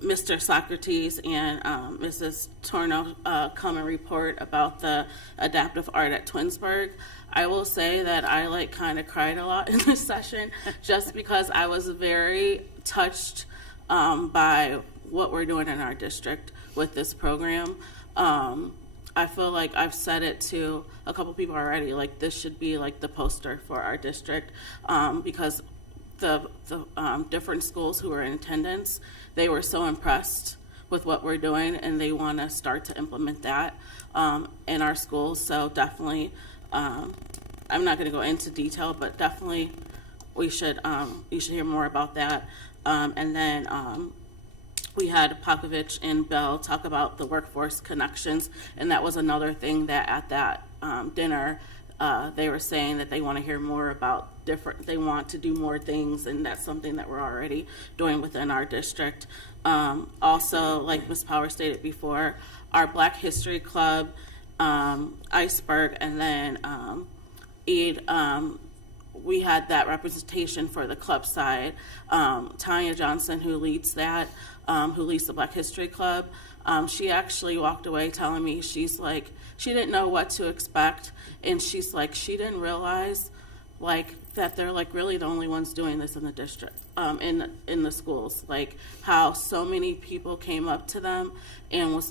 Mr. Socrates, and Mrs. Torno come and report about the adaptive art at Twinsburg. I will say that I kind of cried a lot in this session just because I was very touched by what we're doing in our district with this program. I feel like I've said it to a couple people already, this should be the poster for our district, because the different schools who were in attendance, they were so impressed with what we're doing, and they want to start to implement that in our schools. So definitely, I'm not going to go into detail, but definitely you should hear more about that. And then we had Popovich and Bell talk about the workforce connections, and that was another thing that at that dinner they were saying that they want to hear more about they want to do more things, and that's something that we're already doing within our district. Also, like Ms. Power stated before, our Black History Club, Iceberg, and then Eid, we had that representation for the club side. Tanya Johnson, who leads that, who leads the Black History Club, she actually walked away telling me she didn't know what to expect, and she's she didn't realize that they're really the only ones doing this in the district, in the schools, how so many people came up to them and was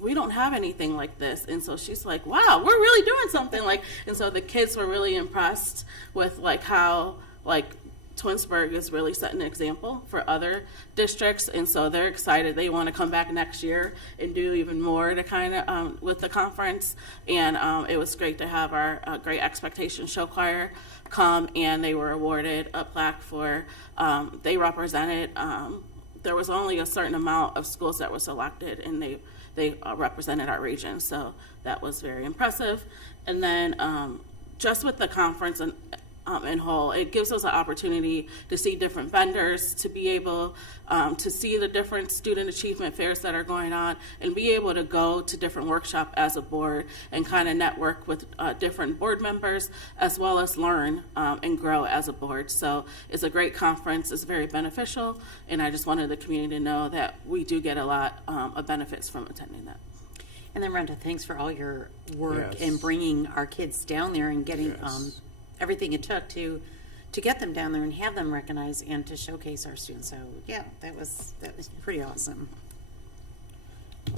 we don't have anything like this. And so she's wow, we're really doing something. And so the kids were really impressed with how Twinsburg is really setting an example for other districts. And so they're excited. They want to come back next year and do even more to kind of with the conference. And it was great to have our Great Expectations Show Choir come, and they were awarded a plaque for, they represented, there was only a certain amount of schools that were selected, and they represented our region, so that was very impressive. And then just with the conference in whole, it gives us an opportunity to see different vendors, to be able to see the different student achievement fairs that are going on, and be able to go to different workshops as a board and kind of network with different board members, as well as learn and grow as a board. So it's a great conference. It's very beneficial, and I just wanted the community to know that we do get a lot of benefits from attending that. And then, Rhonda, thanks for all your work Yes. in bringing our kids down there and getting everything it took to get them down there and have them recognized and to showcase our students. So yeah, that was pretty awesome.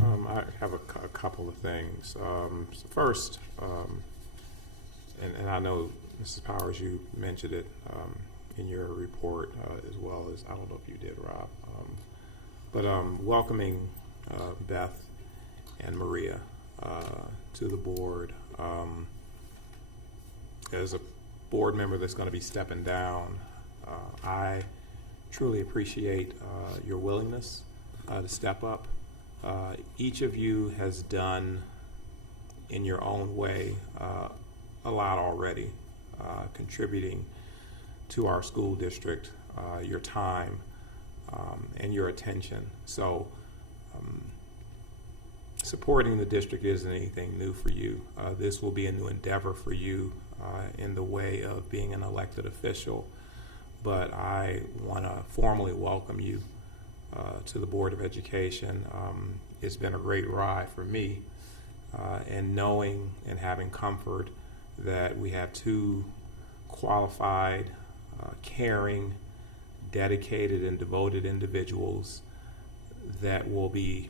I have a couple of things. So first, and I know Mrs. Powers, you mentioned it in your report as well as, I don't know if you did, Rob, but welcoming Beth and Maria to the board. As a board member that's going to be stepping down, I truly appreciate your willingness to step up. Each of you has done, in your own way, a lot already, contributing to our school district, your time and your attention. So supporting the district isn't anything new for you. This will be a new endeavor for you in the way of being an elected official. But I want to formally welcome you to the Board of Education. It's been a great ride for me, and knowing and having comfort that we have two qualified, caring, dedicated, and devoted individuals that will be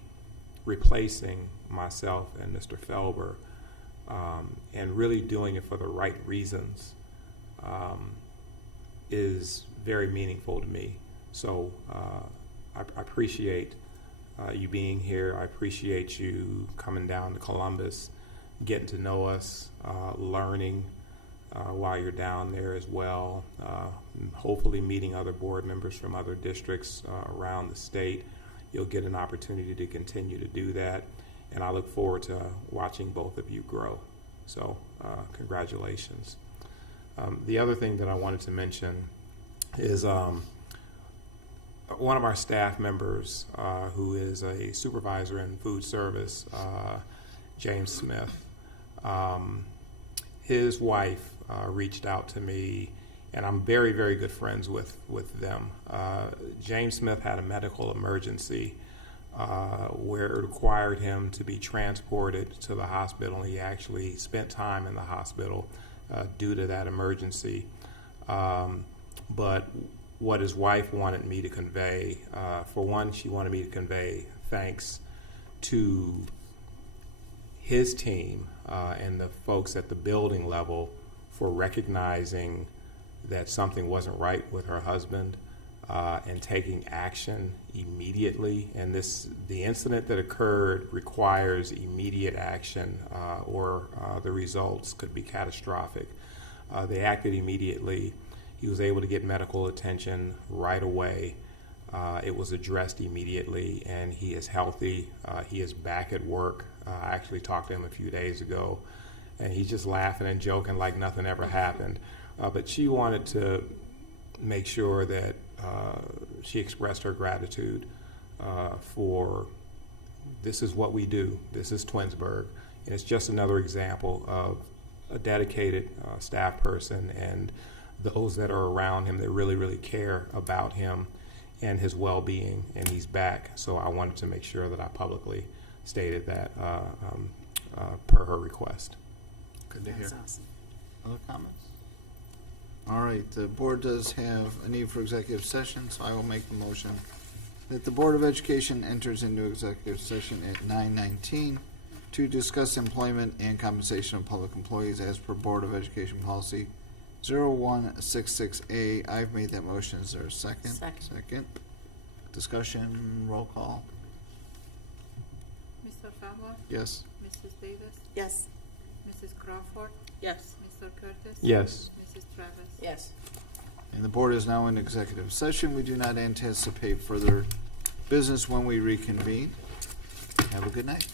replacing myself and Mr. Felber, and really doing it for the right reasons, is very meaningful to me. So I appreciate you being here. I appreciate you coming down to Columbus, getting to know us, learning while you're down there as well, hopefully meeting other board members from other districts around the state. You'll get an opportunity to continue to do that, and I look forward to watching both of you grow. So congratulations. The other thing that I wanted to mention is one of our staff members who is a supervisor in food service, James Smith. His wife reached out to me, and I'm very, very good friends with them. James Smith had a medical emergency where it required him to be transported to the hospital, and he actually spent time in the hospital due to that emergency. But what his wife wanted me to convey, for one, she wanted me to convey thanks to his team and the folks at the building level for recognizing that something wasn't right with her husband and taking action immediately. And the incident that occurred requires immediate action, or the results could be catastrophic. They acted immediately. He was able to get medical attention right away. It was addressed immediately, and he is healthy. He is back at work. I actually talked to him a few days ago, and he's just laughing and joking like nothing ever happened. But she wanted to make sure that she expressed her gratitude for this is what we do. This is Twinsburg. And it's just another example of a dedicated staff person and those that are around him that really, really care about him and his well-being, and he's back. So I wanted to make sure that I publicly stated that per her request. Good to hear. That's awesome. Other comments? All right, the board does have a need for executive session, so I will make the motion that the Board of Education enters into executive session at 9:19 to discuss employment and compensation of public employees as per Board of Education Policy 0166A. I've made that motion. Is there a second? Second. Discussion, roll call. Mr. Fowler? Yes. Mrs. Davis? Yes. Mrs. Crawford? Yes. Mr. Curtis? Yes. Mrs. Travis? Yes. And the board is now in executive session. We do not anticipate further business when we reconvene. Have a good night.